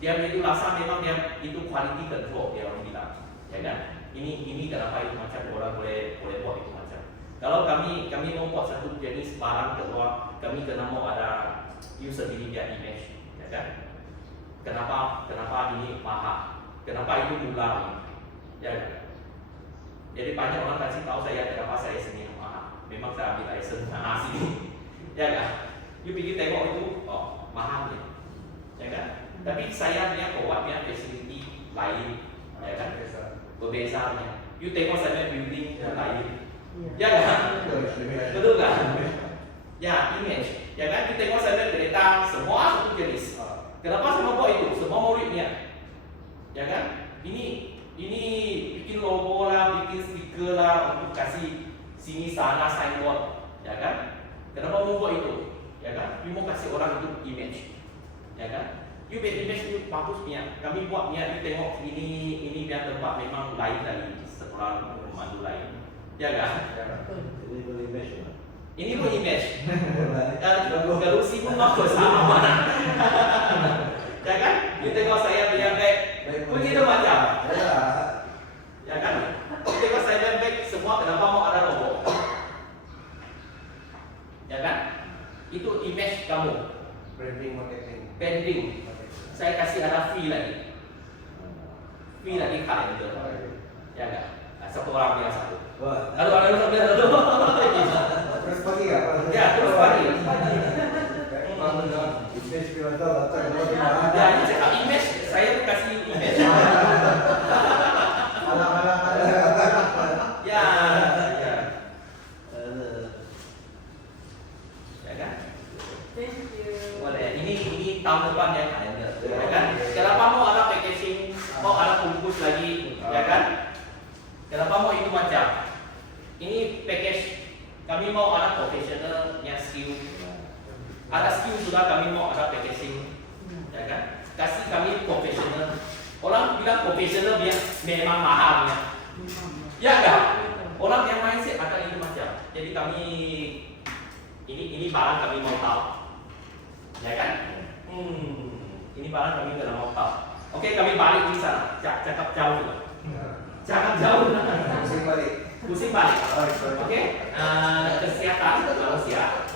dia itu rasa memang dia itu quality control dia orang bilang, ya kan? Ini kenapa itu macam orang boleh buat itu macam. Kalau kami mau buat satu jenis barang keluar, kami kena mau ada you sendiri dia image, ya kan? Kenapa ini mahal? Kenapa itu murah? Ya kan? Jadi banyak orang kasih tahu saya kenapa saya sendiri mahal. Memang saya ambil license sini, ya kan? You pergi tengok itu, oh mahal ya kan? Tapi saya punya kuatnya facility lain, ya kan? Berbezanya. You tengok saya building lain, ya kan? Betul kan? Ya image, ya kan? You tengok saya kereta semua satu jenis, Kenapa saya mau buat itu? Semua muridnya, ya kan? Ini bikin logo lah, bikin stiker lah untuk kasih sini sana signboard, ya kan? Kenapa mau buat itu? Ya kan? You mau kasih orang itu image, ya kan? You buat image itu bagus punya. Kami buat punya, you tengok ini biar tempat memang lain dari sekolah pemandu lain, ya kan? Ini boleh image ya. Ini pun image. Kalau sibuk aku sama mana? Ya kan? You tengok saya punya bag, begitu macam. Ya kan? You tengok saya punya bag, semua kenapa mau ada logo? Ya kan? Itu image kamu. Branding marketing. Pending. Saya kasih ada fee lagi. Fee lagi kalender. Ya kan? Satu orang yang satu. Wah, Lalu ada satu satu. terus pagi ya? Ya, terus pagi. Image kita datang dulu di mana? Ya, ini cakap image, saya tuh kasih image. Ya, ya. Ya kan? Thank you. Boleh. Ini tahun depan ya kalender. Ya kan? Kenapa mau ada packaging, mau ada bungkus lagi, ya kan? Kenapa mau itu macam? Ini package kami mau ada professionalnya skill. Ada skill sudah kami mau ada packaging, ya kan? Kasih kami profesional. Orang bilang profesional dia memang mahalnya, ya kan? Orang yang mindset ada itu macam. Jadi kami ini barang kami mau tahu, ya kan? Ini barang kami tidak mau tahu. Oke, kami balik di sana. Cakap jauh lah. Jangan jauh lah. Pusing balik. Pusing balik. Oke, kesehatan manusia.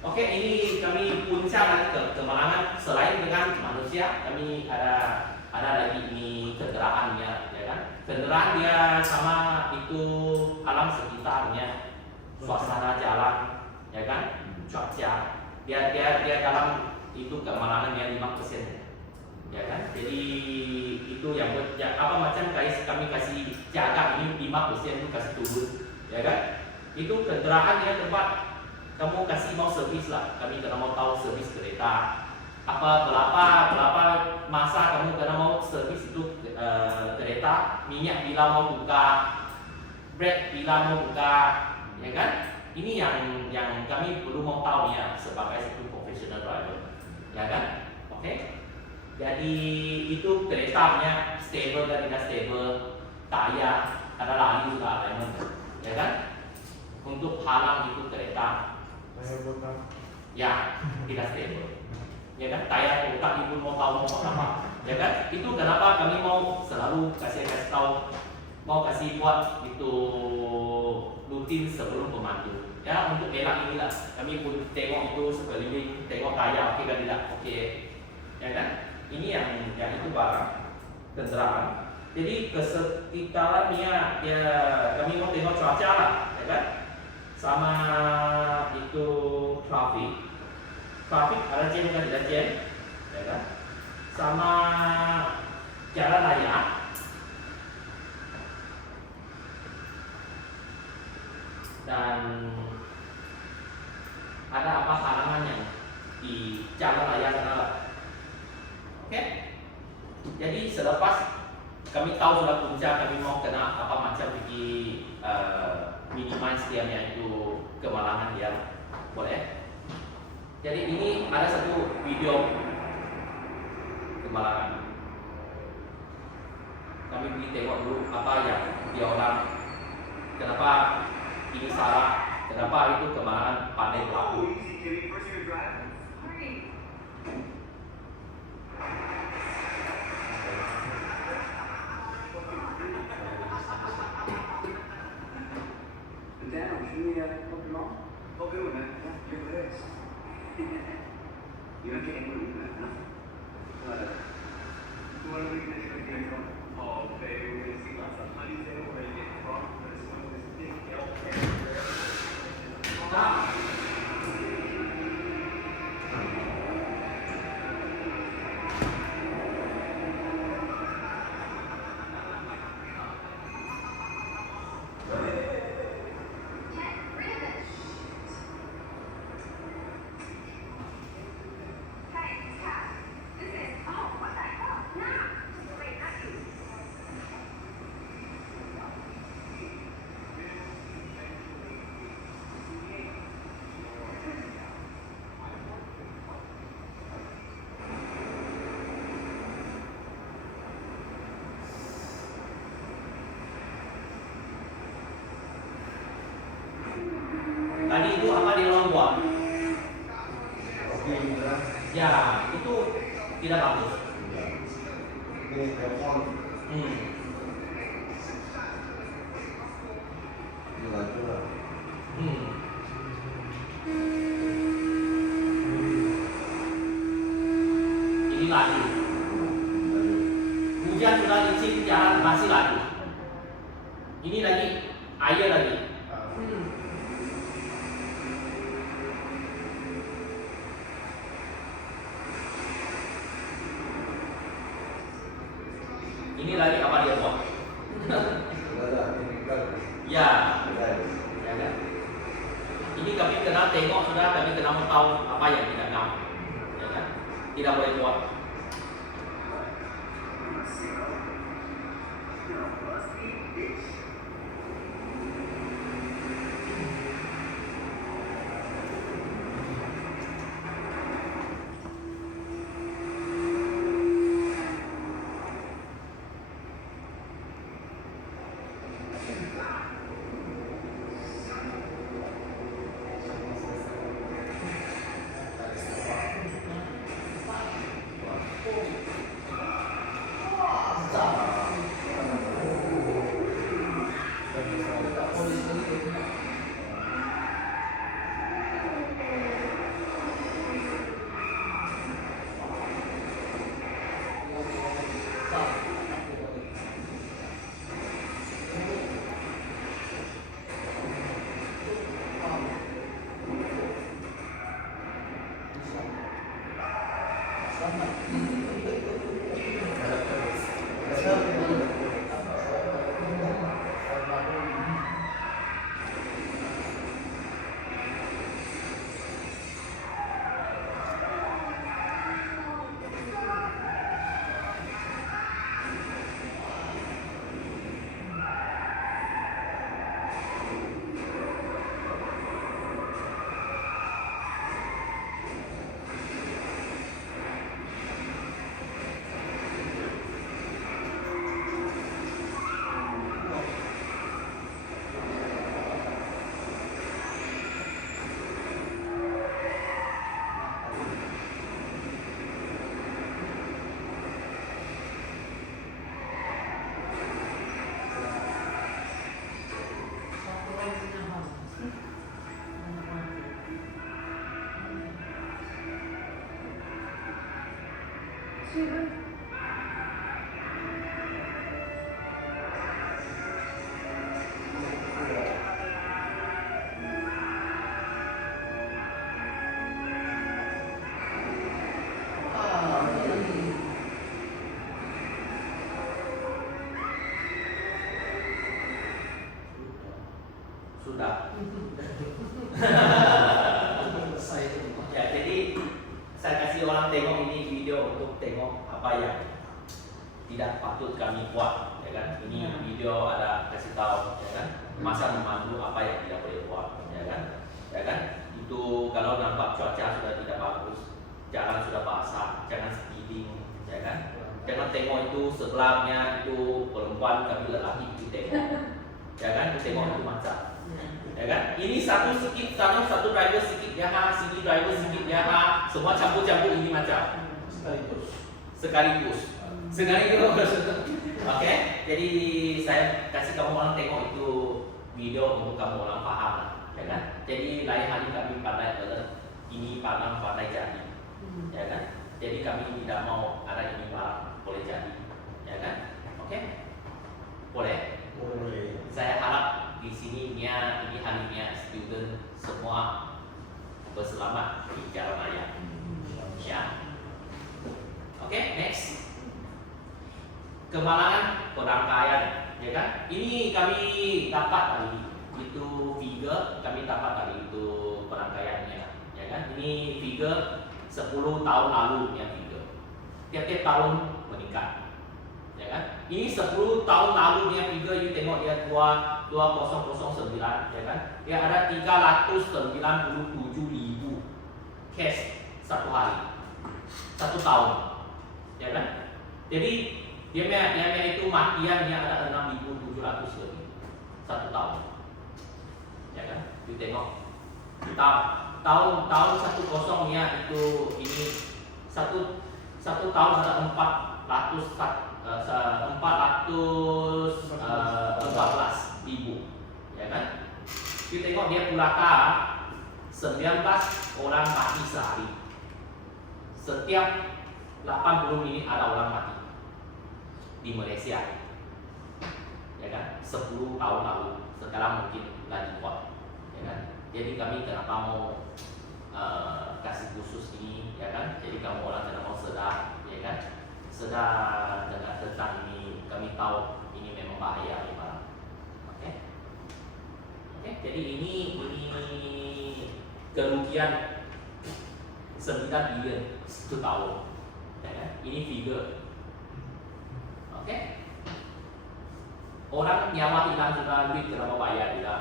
Oke, ini kami puncak lagi ke Malangan. Selain dengan manusia, kami ada lagi ini kendaraannya, ya kan? Kendaraan dia sama itu alam sekitarnya, suasana jalan, ya kan? Cuaca. Dia dalam itu ke Malangan dia 5%. Ya kan? Jadi itu yang apa macam guys kami kasih jaga ini 5% itu kasih turun, ya kan? Itu kendaraan ya tempat kamu kasih mau servis lah, kami kena mau tahu servis kereta apa berapa masa kamu kena mau servis itu kereta, minyak bila mau buka, brake bila mau buka, ya kan? Ini yang kami perlu mau tahu ya sebagai satu professional driver, ya kan? Oke? Jadi itu keretanya stable dan tidak stable, tayar ada lagi juga alignment, ya kan? Untuk halang itu kereta, ya tidak stable, ya kan? Tayar buka ibu mau tahu mau apa, ya kan? Itu kenapa kami mau selalu kasih tahu, mau kasih buat itu rutin sebelum pemandu. Ya untuk elak inilah kami pun tengok itu sekeliling, tengok tayar oke kan tidak oke, ya kan? Ini yang itu barang kendaraan. Jadi kesekitarannya ya kami mau tengok cuaca lah, ya kan? Sama itu traffic ada jam kan tidak jam, ya kan? Sama jalan raya, dan ada apa halangannya di jalan raya sana lah. Oke, jadi selepas kami tahu sudah puncak, kami mau kena apa macam bagi minimize dia itu kemalangan dia, boleh. Jadi ini ada satu video kemalangan. Kami pergi tengok dulu apa yang dia orang, kenapa ini salah, kenapa itu kemalangan pandai pelaku. Tadi itu apa dia orang buat? Oke, gitu. Ya, itu tidak bagus. Ini telepon. Curah-curah. Ini laju. Hujan sudah licin, jalan masih laju. Ini lagi, air lagi. Ini lagi apa dia buat? Sudah ada chemical. Ya, Ada. ya kan? Ini kami kena tengok sudah, kami kena tahu apa yang tidak tahu, ya kan? Tidak boleh buat. Sudah. Ya, jadi saya kasih orang tengok ini video untuk tengok apa yang tidak patut kami buat, ya kan? Ini video ada kasih tahu, ya kan? Masa memandu apa yang tidak boleh buat, ya kan? Ya kan? Itu kalau nampak cuaca sudah tidak bagus, jalan sudah basah, jangan speeding, ya kan? Jangan tengok itu sebelahnya itu perempuan tapi lelaki itu tengok, ya kan? Tengok itu macam. Ya kan? Ini satu sikit sana, satu driver sikit ya, sini driver sikit ya, semua campur-campur ini macam sekaligus. Oke, jadi saya kasih kamu orang tengok itu video untuk kamu orang paham, ya kan? Jadi lain hari kami pandai ini Padang pandai jadi, ya kan? Jadi kami tidak mau ada ini barang boleh jadi, ya kan? Oke, boleh. Saya harap di sini ini harinya student semua berselamat di jalan raya. Ya. Oke, next. Kemalangan perangkaian, ya kan? Ini kami dapat dari itu figure, kami dapat dari itu perangkaiannya, ya kan? Ini figure 10 tahun lalu ya figure. Tiap-tiap tahun meningkat. Ya kan? Ini 10 tahun lalu dia figure, you tengok dia 2009, ya kan? Dia ada 397.000 cash satu hari, satu tahun, ya kan? Jadi dia itu matiannya ada 6.700 lebih satu tahun, ya kan? You tengok tahun 10-nya itu ini satu tahun ada 414.000, ya kan? Kita tengok dia pulaka 19 orang mati sehari. Setiap 80 menit ada orang mati di Malaysia, ya kan? 10 tahun lalu, sekarang mungkin lagi kuat, ya kan? Jadi kami kenapa mau kasih khusus ini, ya kan? Jadi kamu orang kenapa mau sedar, ya kan? Sedar dengan tentang ini, kami tahu ini memang bahaya, ya Pak. Oke? Oke, jadi ini kerugian 9 bilion 1 tahun, ya kan? Ini figure. Oke? Orang nyawa hilang juga duit kenapa bayar juga,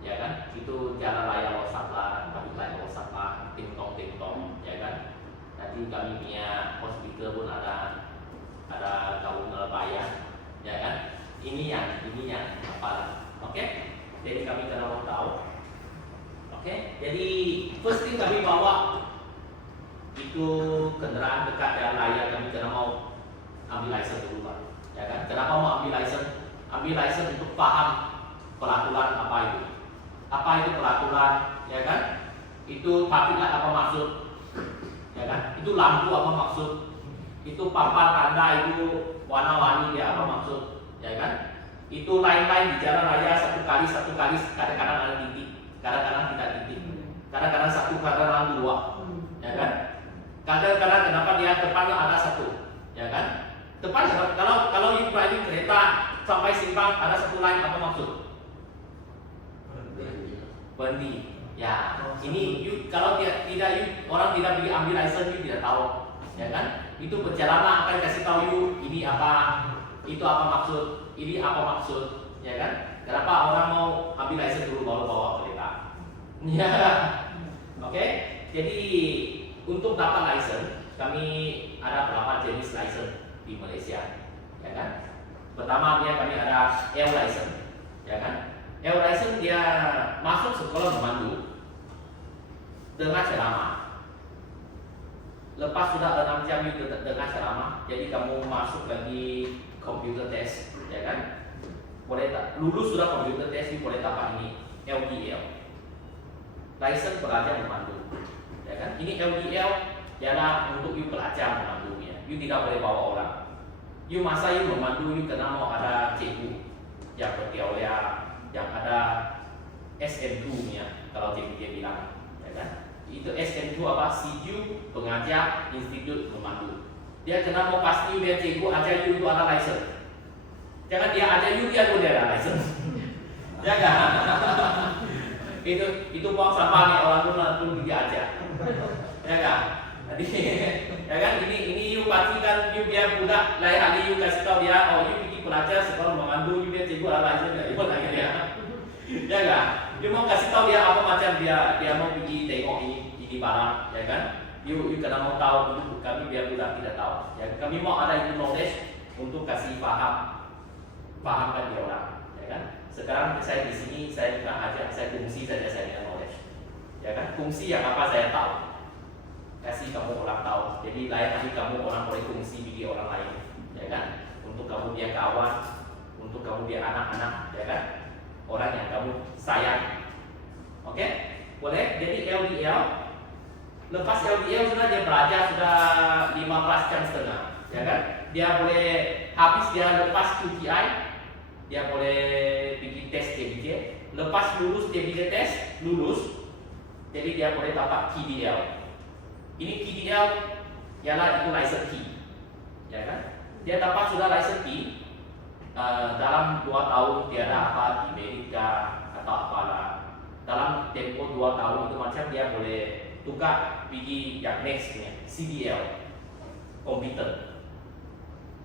ya kan? Itu jalan raya Losat lah, balik raya Losat lah, ting-tong, ya kan? Nanti kami punya hospital pun ada kaum bayar, ya kan? Ini yang apa? Oke? Jadi kami kenapa tahu? Oke? Jadi first thing kami bawa itu kendaraan dekat jalan raya, kami kena mau ambil license dulu Pak, ya kan? Kenapa mau ambil license? Ambil license untuk paham peraturan apa itu. Apa itu peraturan, ya kan? Itu traffic light apa maksud, ya kan? Itu lampu apa maksud? Itu papan tanda itu warna-warni dia apa maksud, ya kan? Itu line-line di jalan raya satu kali, kadang-kadang ada titik, kadang-kadang tidak titik, kadang-kadang satu, kadang-kadang dua, ya kan? Kadang-kadang kenapa dia depannya ada satu, ya kan? Depan kalau you driving kereta sampai simpang ada satu line apa maksud? Berhenti. Ya, ini you, kalau orang tidak beli ambil license you tidak tahu, ya kan? Itu perjalanan akan kasih tahu you ini apa, itu apa maksud, ini apa maksud, ya kan? Kenapa orang mau ambil license dulu baru bawa kereta? Ya, oke? Jadi untuk dapat license kami ada berapa jenis license di Malaysia, ya kan? Pertama kami ada L license, ya kan? L license dia masuk sekolah memandu dengan ceramah. Lepas sudah 6 jam itu dengan ceramah, jadi kamu masuk lagi computer test, ya kan? Boleh tak lulus sudah computer test, boleh dapat ini LDL, license pelajar memandu, ya kan? Ini LDL ialah untuk you pelajar memandunya, you tidak boleh bawa orang. You masa you memandu, you kena mau ada cikgu yang berteoria, yang ada SM2-nya kalau cikgu dia bilang, ya kan? Itu SM2 apa? CU pengajar institut memandu. Dia kena mau pasti dia cikgu ajar you itu ada license. Jangan dia ajar you dia pun dia ada license. Ya kan? itu buang sampah nih orang pun dia ajar. Ya kan? Jadi ya kan ini you pastikan you biar budak lain hari you kasih tahu dia, oh you pergi pelajar sekolah memandu, you biar cikgu ada license dia ikut lagi dia. Ya kan? You mau kasih tahu dia apa macam dia mau pergi tengok ini barang, ya kan? You kena mau tahu, kami biar budak tidak tahu. Ya, kami mau ada itu knowledge untuk kasih pahamkan dia orang, ya kan? Sekarang saya di sini saya bukan ajar, saya fungsi saja saya dengan knowledge, ya kan? Fungsi yang apa saya tahu, kasih kamu orang tahu. Jadi lain hari kamu orang boleh fungsi bagi orang lain, ya kan? Untuk kamu dia kawan, untuk kamu dia anak-anak, ya kan? Orang yang kamu sayang, oke? Boleh. Jadi LDL. Lepas LDL sudah dia belajar sudah 15 jam setengah, ya kan? Dia boleh habis dia lepas QTI, dia boleh bikin tes TBJ. Lepas lulus TBJ tes, lulus, jadi dia boleh dapat TDL. Ini TDL ialah itu license key, ya kan? Dia dapat sudah license key dalam 2 tahun tiada apa di Amerika atau apalah. Dalam tempo 2 tahun itu macam dia boleh tukar pergi yang nextnya CDL komputer,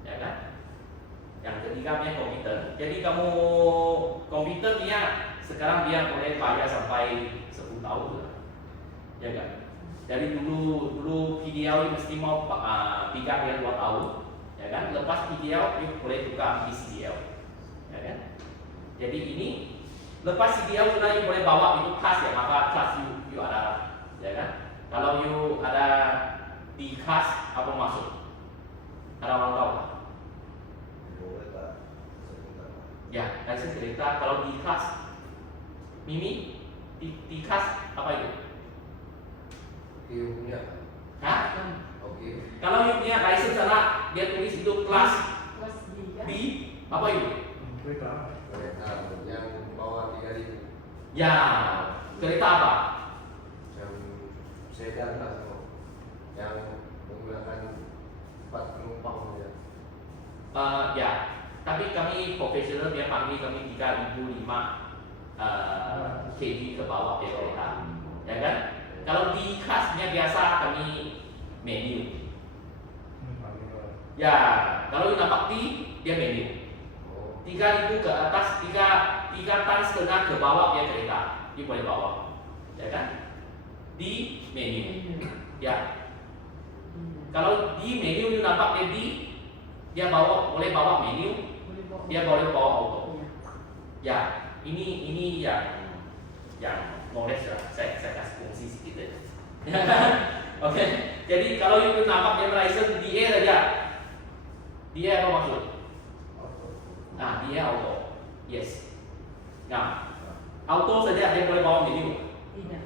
ya kan? Yang ketiganya komputer. Jadi kamu komputer dia sekarang dia boleh bayar sampai 10 tahun, ya kan? Dari dulu PDL mesti mau tiga dia 2 tahun, ya kan? Lepas PDL boleh tukar di CDL, ya kan? Jadi ini Lepas CDL sudah you boleh bawa itu kelas yang apa kelas you ada, ya kan? Kalau you ada di kelas apa maksud? Ada orang tahu? Boleh tak? Sebentar. Ya, license kereta kalau di kelas Mimi di kelas apa itu? You punya. Hah? Oke. Kalau you punya license sana dia tulis itu kelas Kelas D kan? B apa itu? Kereta. Kereta yang bawa 3.000. Ya, kereta apa? Yang sedan lah semua. Yang menggunakan 4 penumpang saja. Ya, tapi kami profesional dia panggil kami 3.500 kg ke bawah dia kereta, ya kan? Kalau di kelasnya biasa kami menu. Ya, kalau nampak di dia menu. 3.000 ke atas, 3 tan setengah ke bawah dia kereta, dia boleh bawa, ya kan? Di menu. Ya, kalau di menu you nampak dia di dia boleh bawa menu, dia boleh bawa auto. Ya, ini yang knowledge lah. Saya kasih fungsi sedikit aja. Oke, jadi kalau you nampak dia license DA saja, dia apa maksud? Nah, dia auto. Yes. Nah, auto saja dia boleh bawa menu. Tidak.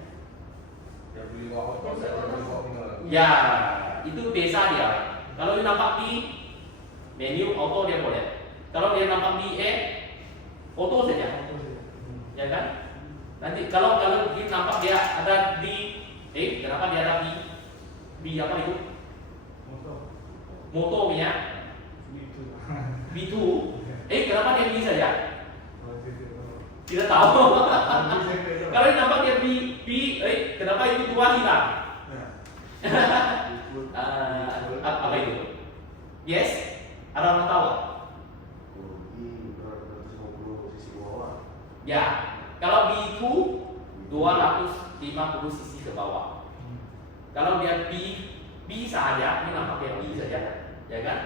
Yang beli bawa auto, saya beli bawa minum. Ya, itu biasa dia. Kalau dia nampak di menu auto dia boleh. Kalau dia nampak di auto saja, ya kan? Nanti kalau dia nampak dia ada di kenapa dia ada B apa itu? Moto punya B2. Kenapa dia B saja? Tidak tahu. Kalau dia nampak dia B, kenapa itu 2 hilang? Apa itu? Yes? Ada orang tahu? Rugi 250 sisi bawah. Ya, kalau B2 250 cc ke bawah. Kalau dia B saja, ini nampak dia B saja, ya kan?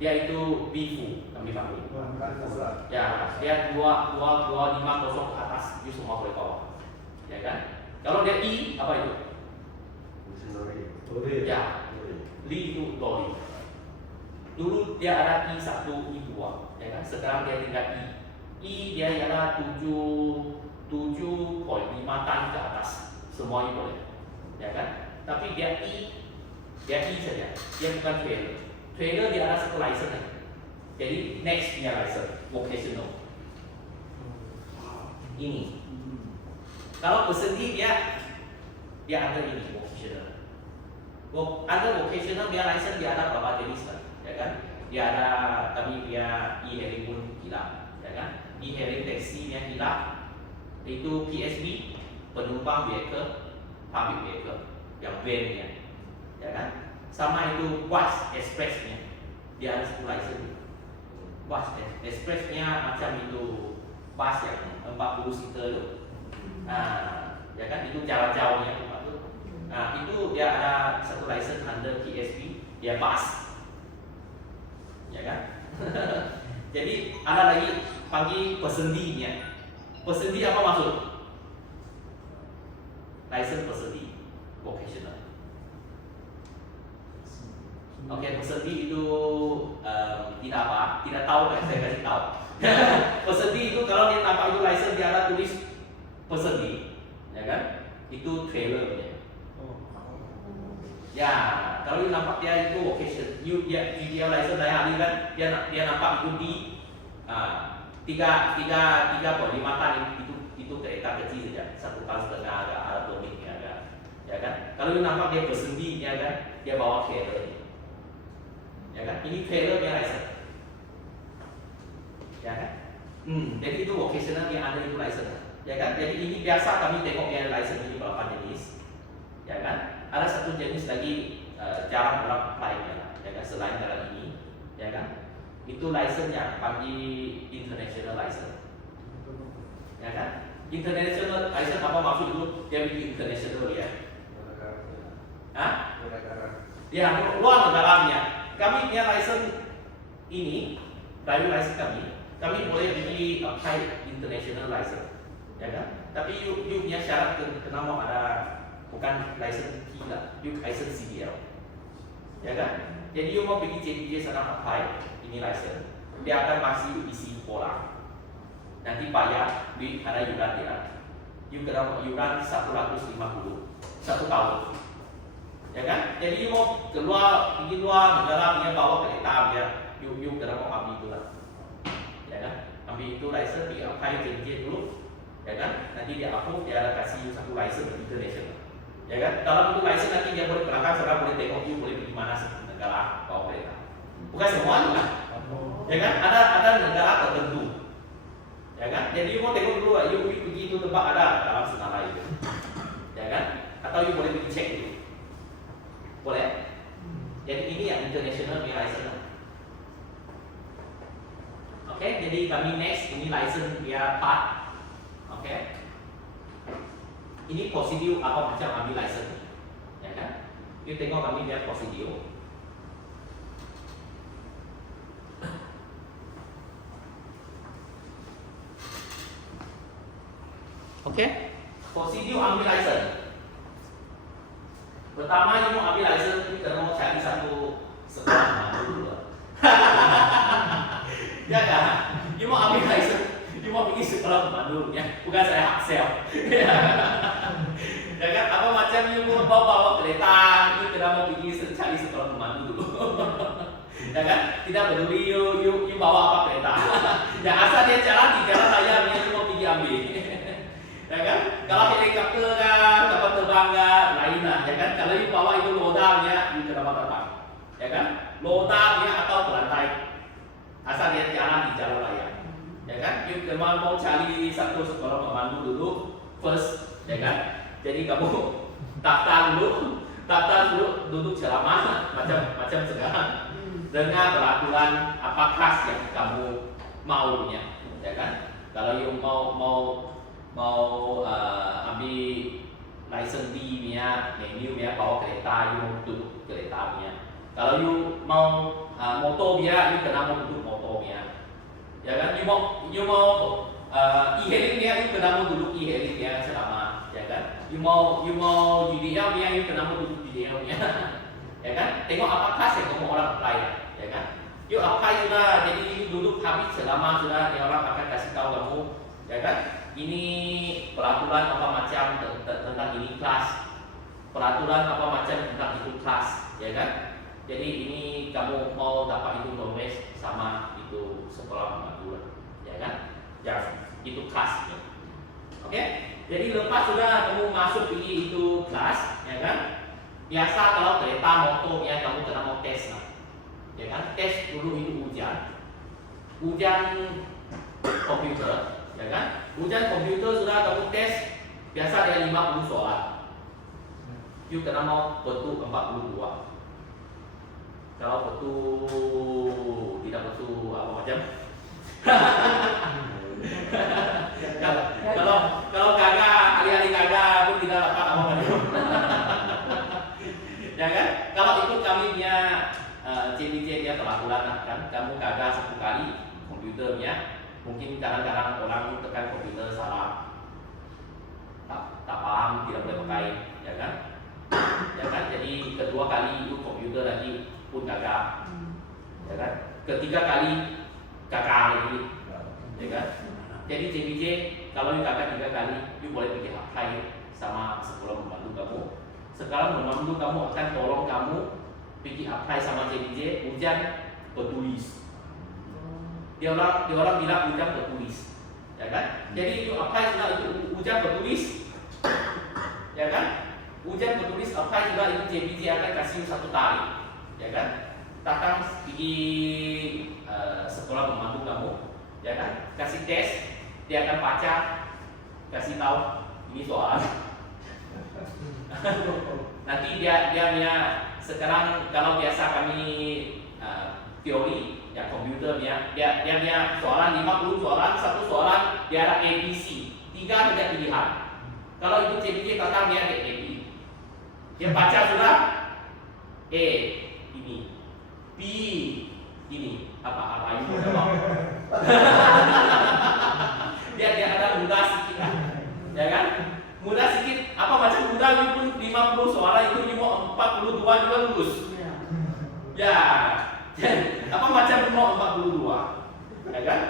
Dia itu B2 kami panggil. Ya, dia 2550 ke atas, itu semua boleh bawa, ya kan? Kalau dia I apa itu? Mesin lori. Ya, Li itu lori. Dulu dia ada I1, I2, ya kan? Sekarang dia tinggal I. I dia ada 7,5 tan ke atas, semuanya boleh, ya kan? Tapi dia I saja, dia bukan trailer. Trailer dia ada satu license lagi. Jadi next punya license vocational. Ini. Kalau bersendiri dia ada ini vocational. Ada vocational dia license dia ada berapa jenis kan, ya kan? Dia ada tapi dia e-hailing pun gila, ya kan? E-hailing taxi nya gila, itu PSV penumpang vehicle, public vehicle, yang van nya, ya kan? Sama itu bus express nya, dia ada 10 license. Bus express nya macam itu bus yang 40 seater itu, ya kan? Itu jauh-jauhnya itu. Nah, itu dia ada satu license under PSV, dia bus, ya kan? Jadi ada lagi panggil pesendinya. Pesendi apa maksud? License pesendi, vocational. Oke, pesendi itu tidak tahu kan? Saya kasih tahu. Pesendi itu kalau dia nampak itu license dia ada tulis pesendi, ya kan? Itu trailernya. Ya, kalau nampak dia itu vocation, dia license dari hari kan, dia nampak itu di 3,5 tan itu kereta kecil saja, 1,5 tan ada domiknya kan, ya kan? Kalau nampak dia bersendi, ya kan, dia bawa trailer, ya kan? Ini trailer dia license, ya kan? Jadi itu vocational yang ada itu license, ya kan? Jadi ini biasa kami tengok dia license ini berapa jenis, ya kan? Ada satu jenis lagi jarang orang apply-nya, ya kan? Selain dalam ini, ya kan? Itu license-nya panggil international license, ya kan? International license apa maksud itu? Dia bikin international ya? Hah? Ya, luar negaranya. Kami punya license ini, driving license kami boleh bikin apply international license. ya kan? Tapi you punya syarat kena mau ada bukan license T lah, you license CDL, ya kan? Jadi you mau pergi JPJ sana apply ini license, dia akan masih isi pola. Nanti bayar duit ada yuran dia, you kena yuran 150 1 tahun, ya kan? Jadi you mau pergi luar negara punya bawa kereta dia, you kena mau ambil itu lah, ya kan? Ambil itu license, dia apply JPJ dulu. Ya kan? Nanti dia approve, dia ada kasih satu license international. Ya kan? Dalam itu license nanti dia boleh berangkat, saudara boleh tengok you boleh pergi mana negara bawa kereta. Bukan semuanya. Ya kan? Ada negara tertentu. Ya kan? Jadi you mau tengok dulu, you pergi itu tempat ada dalam senara itu. Ya kan? Atau you boleh pergi cek dulu. Boleh? Jadi ini yang international punya license. Oke, jadi kami next ini license dia part. Oke, ini prosedur apa macam ambil license, ya kan? Kita tengok kami lihat prosedur. Oke, prosedur ambil license. Pertama, you mau ambil license, kita mau cari satu sekolah dulu. Ya kan? You mau ambil license. Dia mau pergi sekolah pemandu, ya, bukan saya hak sel. Ya kan, apa macam you mau bawa kereta, you tidak mau pergi cari sekolah pemandu dulu. Ya kan, tidak peduli you bawa apa kereta. Ya asal dia jalan di jalan raya, you mau pergi ambil. Ya kan, kalau helikopter kan, kapal terbang kan, lain lah. Ya kan, kalau you bawa itu lodanya, you tidak mau terbang. Ya kan, lodanya atau berantai, asal dia jalan di jalan raya. Ya kan, you mau cari satu sekolah pemandu dulu first, ya kan? Jadi kamu daftar dulu duduk ceramah macam sekarang dengan peraturan apa kelas yang kamu maunya, ya kan? Kalau you mau ambil license D-nya, menu-nya bawa kereta, you mau duduk keretanya. Kalau you mau motor dia, you kena mau duduk motornya. Ya kan, you mau e-hailing dia, you kena mau duduk e-hailing dia selama, ya kan? You mau JDL dia, you kena mau duduk JDL nya, ya kan? Tengok apa kelas yang kamu orang apply, ya kan? You apply sudah, jadi you duduk habis selama sudah, dia orang akan kasih tahu kamu, ya kan? Ini peraturan apa macam tentang ini kelas, peraturan apa macam tentang itu kelas, ya kan? Jadi ini kamu mau dapat itu knowledge sama itu sekolah pemandu, ya kan? Ya itu kelas, ya. Oke? Jadi lepas sudah kamu masuk pergi itu kelas, ya kan? Biasa kalau kereta motor ya kamu kena mau tes lah, ya kan? Tes dulu itu ujian komputer, ya kan? Ujian komputer sudah kamu tes biasa ada 50 soal, you kena mau betul 42. Kalau betul tidak betul apa macam? kalau kagak hari-hari kagak pun tidak dapat apa macam. Ya kan? Kalau ikut kami punya JPJ dia peraturan kan, kamu kagak 10 kali komputernya, mungkin kadang-kadang orang tekan komputer salah, tak paham, tidak boleh pakai, ya kan? Ya kan? Jadi kedua kali itu komputer lagi pun gagal, ya kan? Ketiga kali gagal lagi, ya kan? Jadi JPJ kalau you gagal 3 kali, you boleh pergi apply sama sekolah pemandu kamu. Sekarang pemandu kamu akan tolong kamu pergi apply sama JPJ ujian tertulis. Dia orang bilang ujian tertulis, ya kan? Jadi you apply sudah itu ujian tertulis, ya kan? Ujian tertulis apply sudah itu JPJ akan kasih 1 kali. Ya kan, datang pergi sekolah pemandu kamu, ya kan, kasih tes, dia akan baca, kasih tahu ini soal. Nanti dia punya sekarang kalau biasa kami teori ya komputer dia punya soalan 50 soalan, 1 soalan dia ada ABC, 3 saja pilihan. Kalau itu JPJ datang dia ada AB, dia baca sudah A ini, B ini apa itu dia ada mudah sedikit lah. mau 42, ya kan?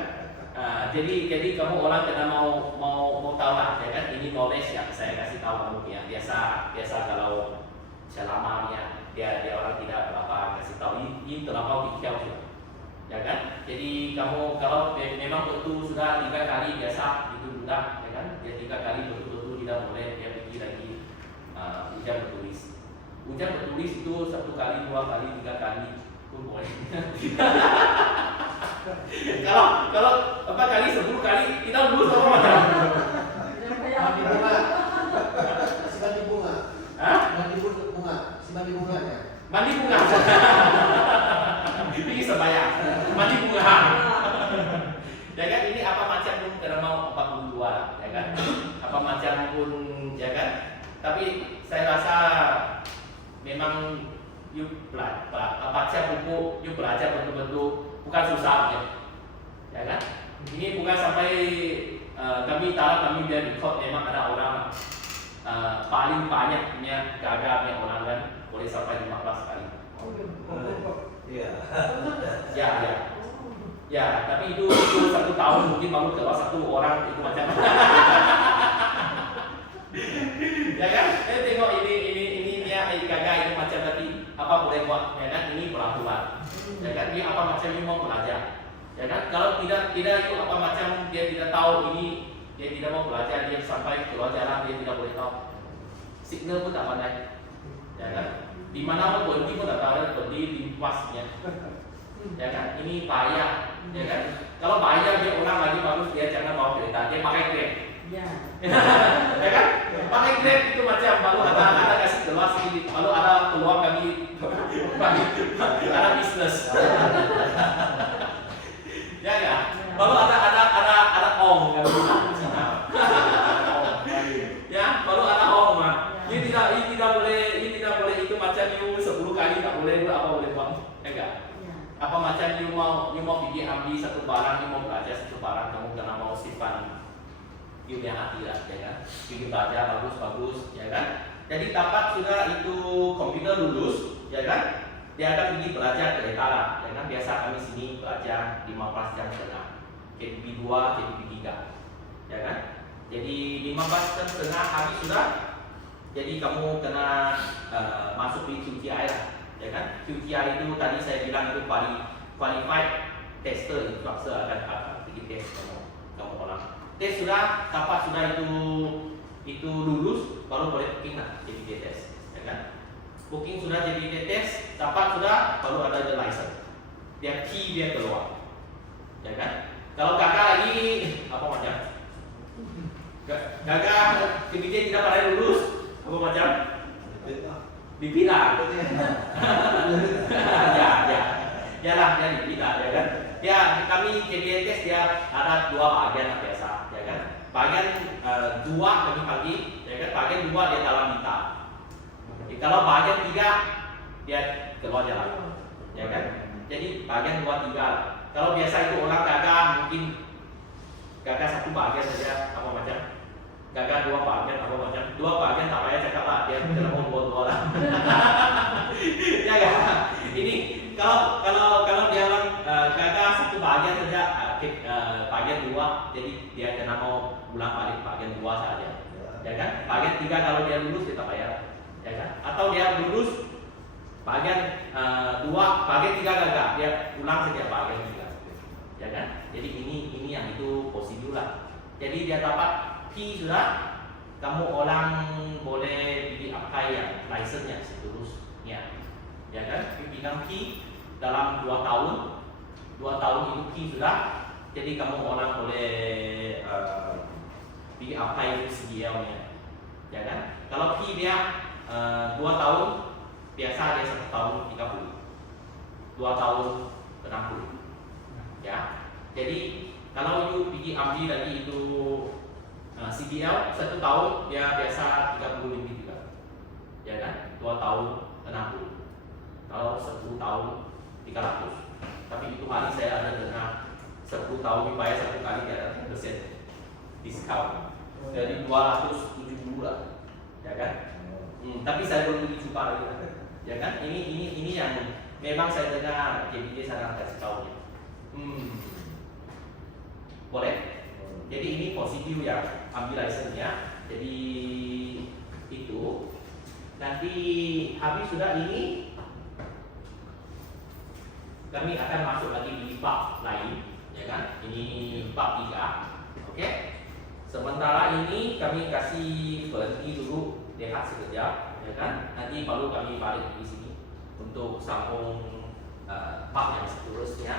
Jadi kamu orang kena mau tahu lah, ya kan? Ini knowledge yang saya kasih tahu kamu ya. Biasa kalau selama dia orang tidak apa kasih tahu ini terlampau detail juga, ya kan? Jadi kamu kalau memang betul sudah 3 kali biasa itu sudah, ya kan? Dia 3 kali betul tidak boleh dia pergi lagi ujian bertulis. Ujian bertulis itu 1 kali, 2 kali, 3 kali pun boleh. kalau 4 kali, 10 kali kita lulus sama macam. Mandi bunga. Si mandi bunga. Hah? Mandi bunga. Si mandi bunganya. Mandi bunga. Ini sebaya. Mandi bunga. Ya kan ini apa macam pun karena mau 42, ya kan? Apa macam pun, ya kan? Tapi saya rasa memang baca buku, belajar betul-betul bukan susah, ya kan? Ini bukan sampai kami tahu kami biar record memang ada orang paling banyaknya gagalnya orang kan boleh sampai 15 kali. Iya. Ya, tapi itu 1 tahun mungkin baru keluar 1 orang itu macam. Ya kan? Tengok ini dia gagal itu macam tadi apa boleh buat, ya kan? Ini peraturan. Ya kan? Dia apa macam ini mau belajar. Ya kan? Kalau tidak itu apa macam dia tidak tahu ini, dia tidak mau belajar, dia sampai keluar jalan dia tidak boleh tahu. Signal pun tak pandai. Ya kan? Di mana pun berhenti pun tak tahu berhenti di pasnya. Ya kan? Ini bahaya. Ya kan? Kalau bahaya dia orang lagi bagus dia jangan bawa kereta, dia pakai Grab. Ya. Ya kan? Pakai Grab itu macam baru ada kasih keluar sedikit, baru ada keluar kami ada bisnes. Ya ya. Baru ada om kami Cina. Ya, baru ada om mah. Ini tidak boleh itu macam you 10 kali tak boleh apa boleh buat. Ya enggak? Apa macam you mau pergi ambil 1 barang, you mau belajar 1 barang, kamu kena mau simpan you yang hati lah, ya kan? Pergi belajar bagus, ya kan? Jadi dapat sudah itu komputer lulus, ya kan? Dia akan pergi belajar kereta lah, ya kan? Biasa kami sini belajar 15 jam setengah, KTP 2, KTP 3, ya kan? Jadi 15 jam setengah habis sudah. Jadi kamu kena masuk di QTI lah, ya kan? QTI itu tadi saya bilang itu qualified tester, instructor akan pergi tes kamu orang. Tes sudah, dapat sudah itu lulus, baru boleh booking lah JPT tes, ya kan? Booking sudah JPT tes, dapat sudah, baru ada the license. Dia key dia keluar, ya kan? Kalau gagal lagi apa macam? Gagal JPT tidak pada lulus, apa macam? Dipindah. Ya lah, dia dipindah, ya kan? Ya kami JPT tes dia ada 2 bagian biasa, ya kan? Bagian 2 kami pagi, ya kan? Bagian 2 dia dalam minta. Kalau bagian 3 dia keluar jalan, ya kan? Jadi bagian 2, 3. Kalau biasa itu orang gagal mungkin gagal 1 bagian saja, apa macam? Gagal 2 bagian, apa macam? 2 bagian tak payah cakap lah, dia tidak mau 2 lah. Ya kan? Ini kalau dia orang gagal 1 bagian saja, bagian 2, jadi dia kena mau ulang balik bagian 2 saja, ya kan? Bagian 3 kalau dia lulus dia tak payah, ya kan? Atau dia lulus bagian 2, bagian 3 gagal, dia ulang saja bagian 3, ya kan? Jadi ini yang itu prosedur lah. Jadi dia dapat P sudah, kamu orang boleh pilih apa yang license-nya seterusnya, ya kan? Bilang P dalam 2 tahun, 2 tahun itu P sudah, jadi kamu orang boleh pilih apa yang CDL-nya, ya kan? Kalau P dia 2 tahun, biasa dia 1 tahun 30, 2 tahun 60, ya. Jadi kalau you pergi ambil lagi itu CDL 1 tahun dia biasa 30 lebih juga, ya kan? 2 tahun 60. Kalau 10 tahun 300. Tapi itu hari saya ada dengar 10 tahun dibayar 1 kali dia ada 10% diskon. Jadi 270 lah, ya kan? Tapi saya belum pergi jumpa lagi, ya kan? Ini yang memang saya dengar JPT sangat kasih tahu, Boleh? Jadi ini positif ya, ambil license-nya. Jadi itu nanti habis sudah ini kami akan masuk lagi di bab lain, ya kan? Ini bab 3. Oke. Sementara ini kami kasih berhenti dulu, lihat sekejap, ya kan? Nanti baru kami balik di sini untuk sambung bab yang seterusnya.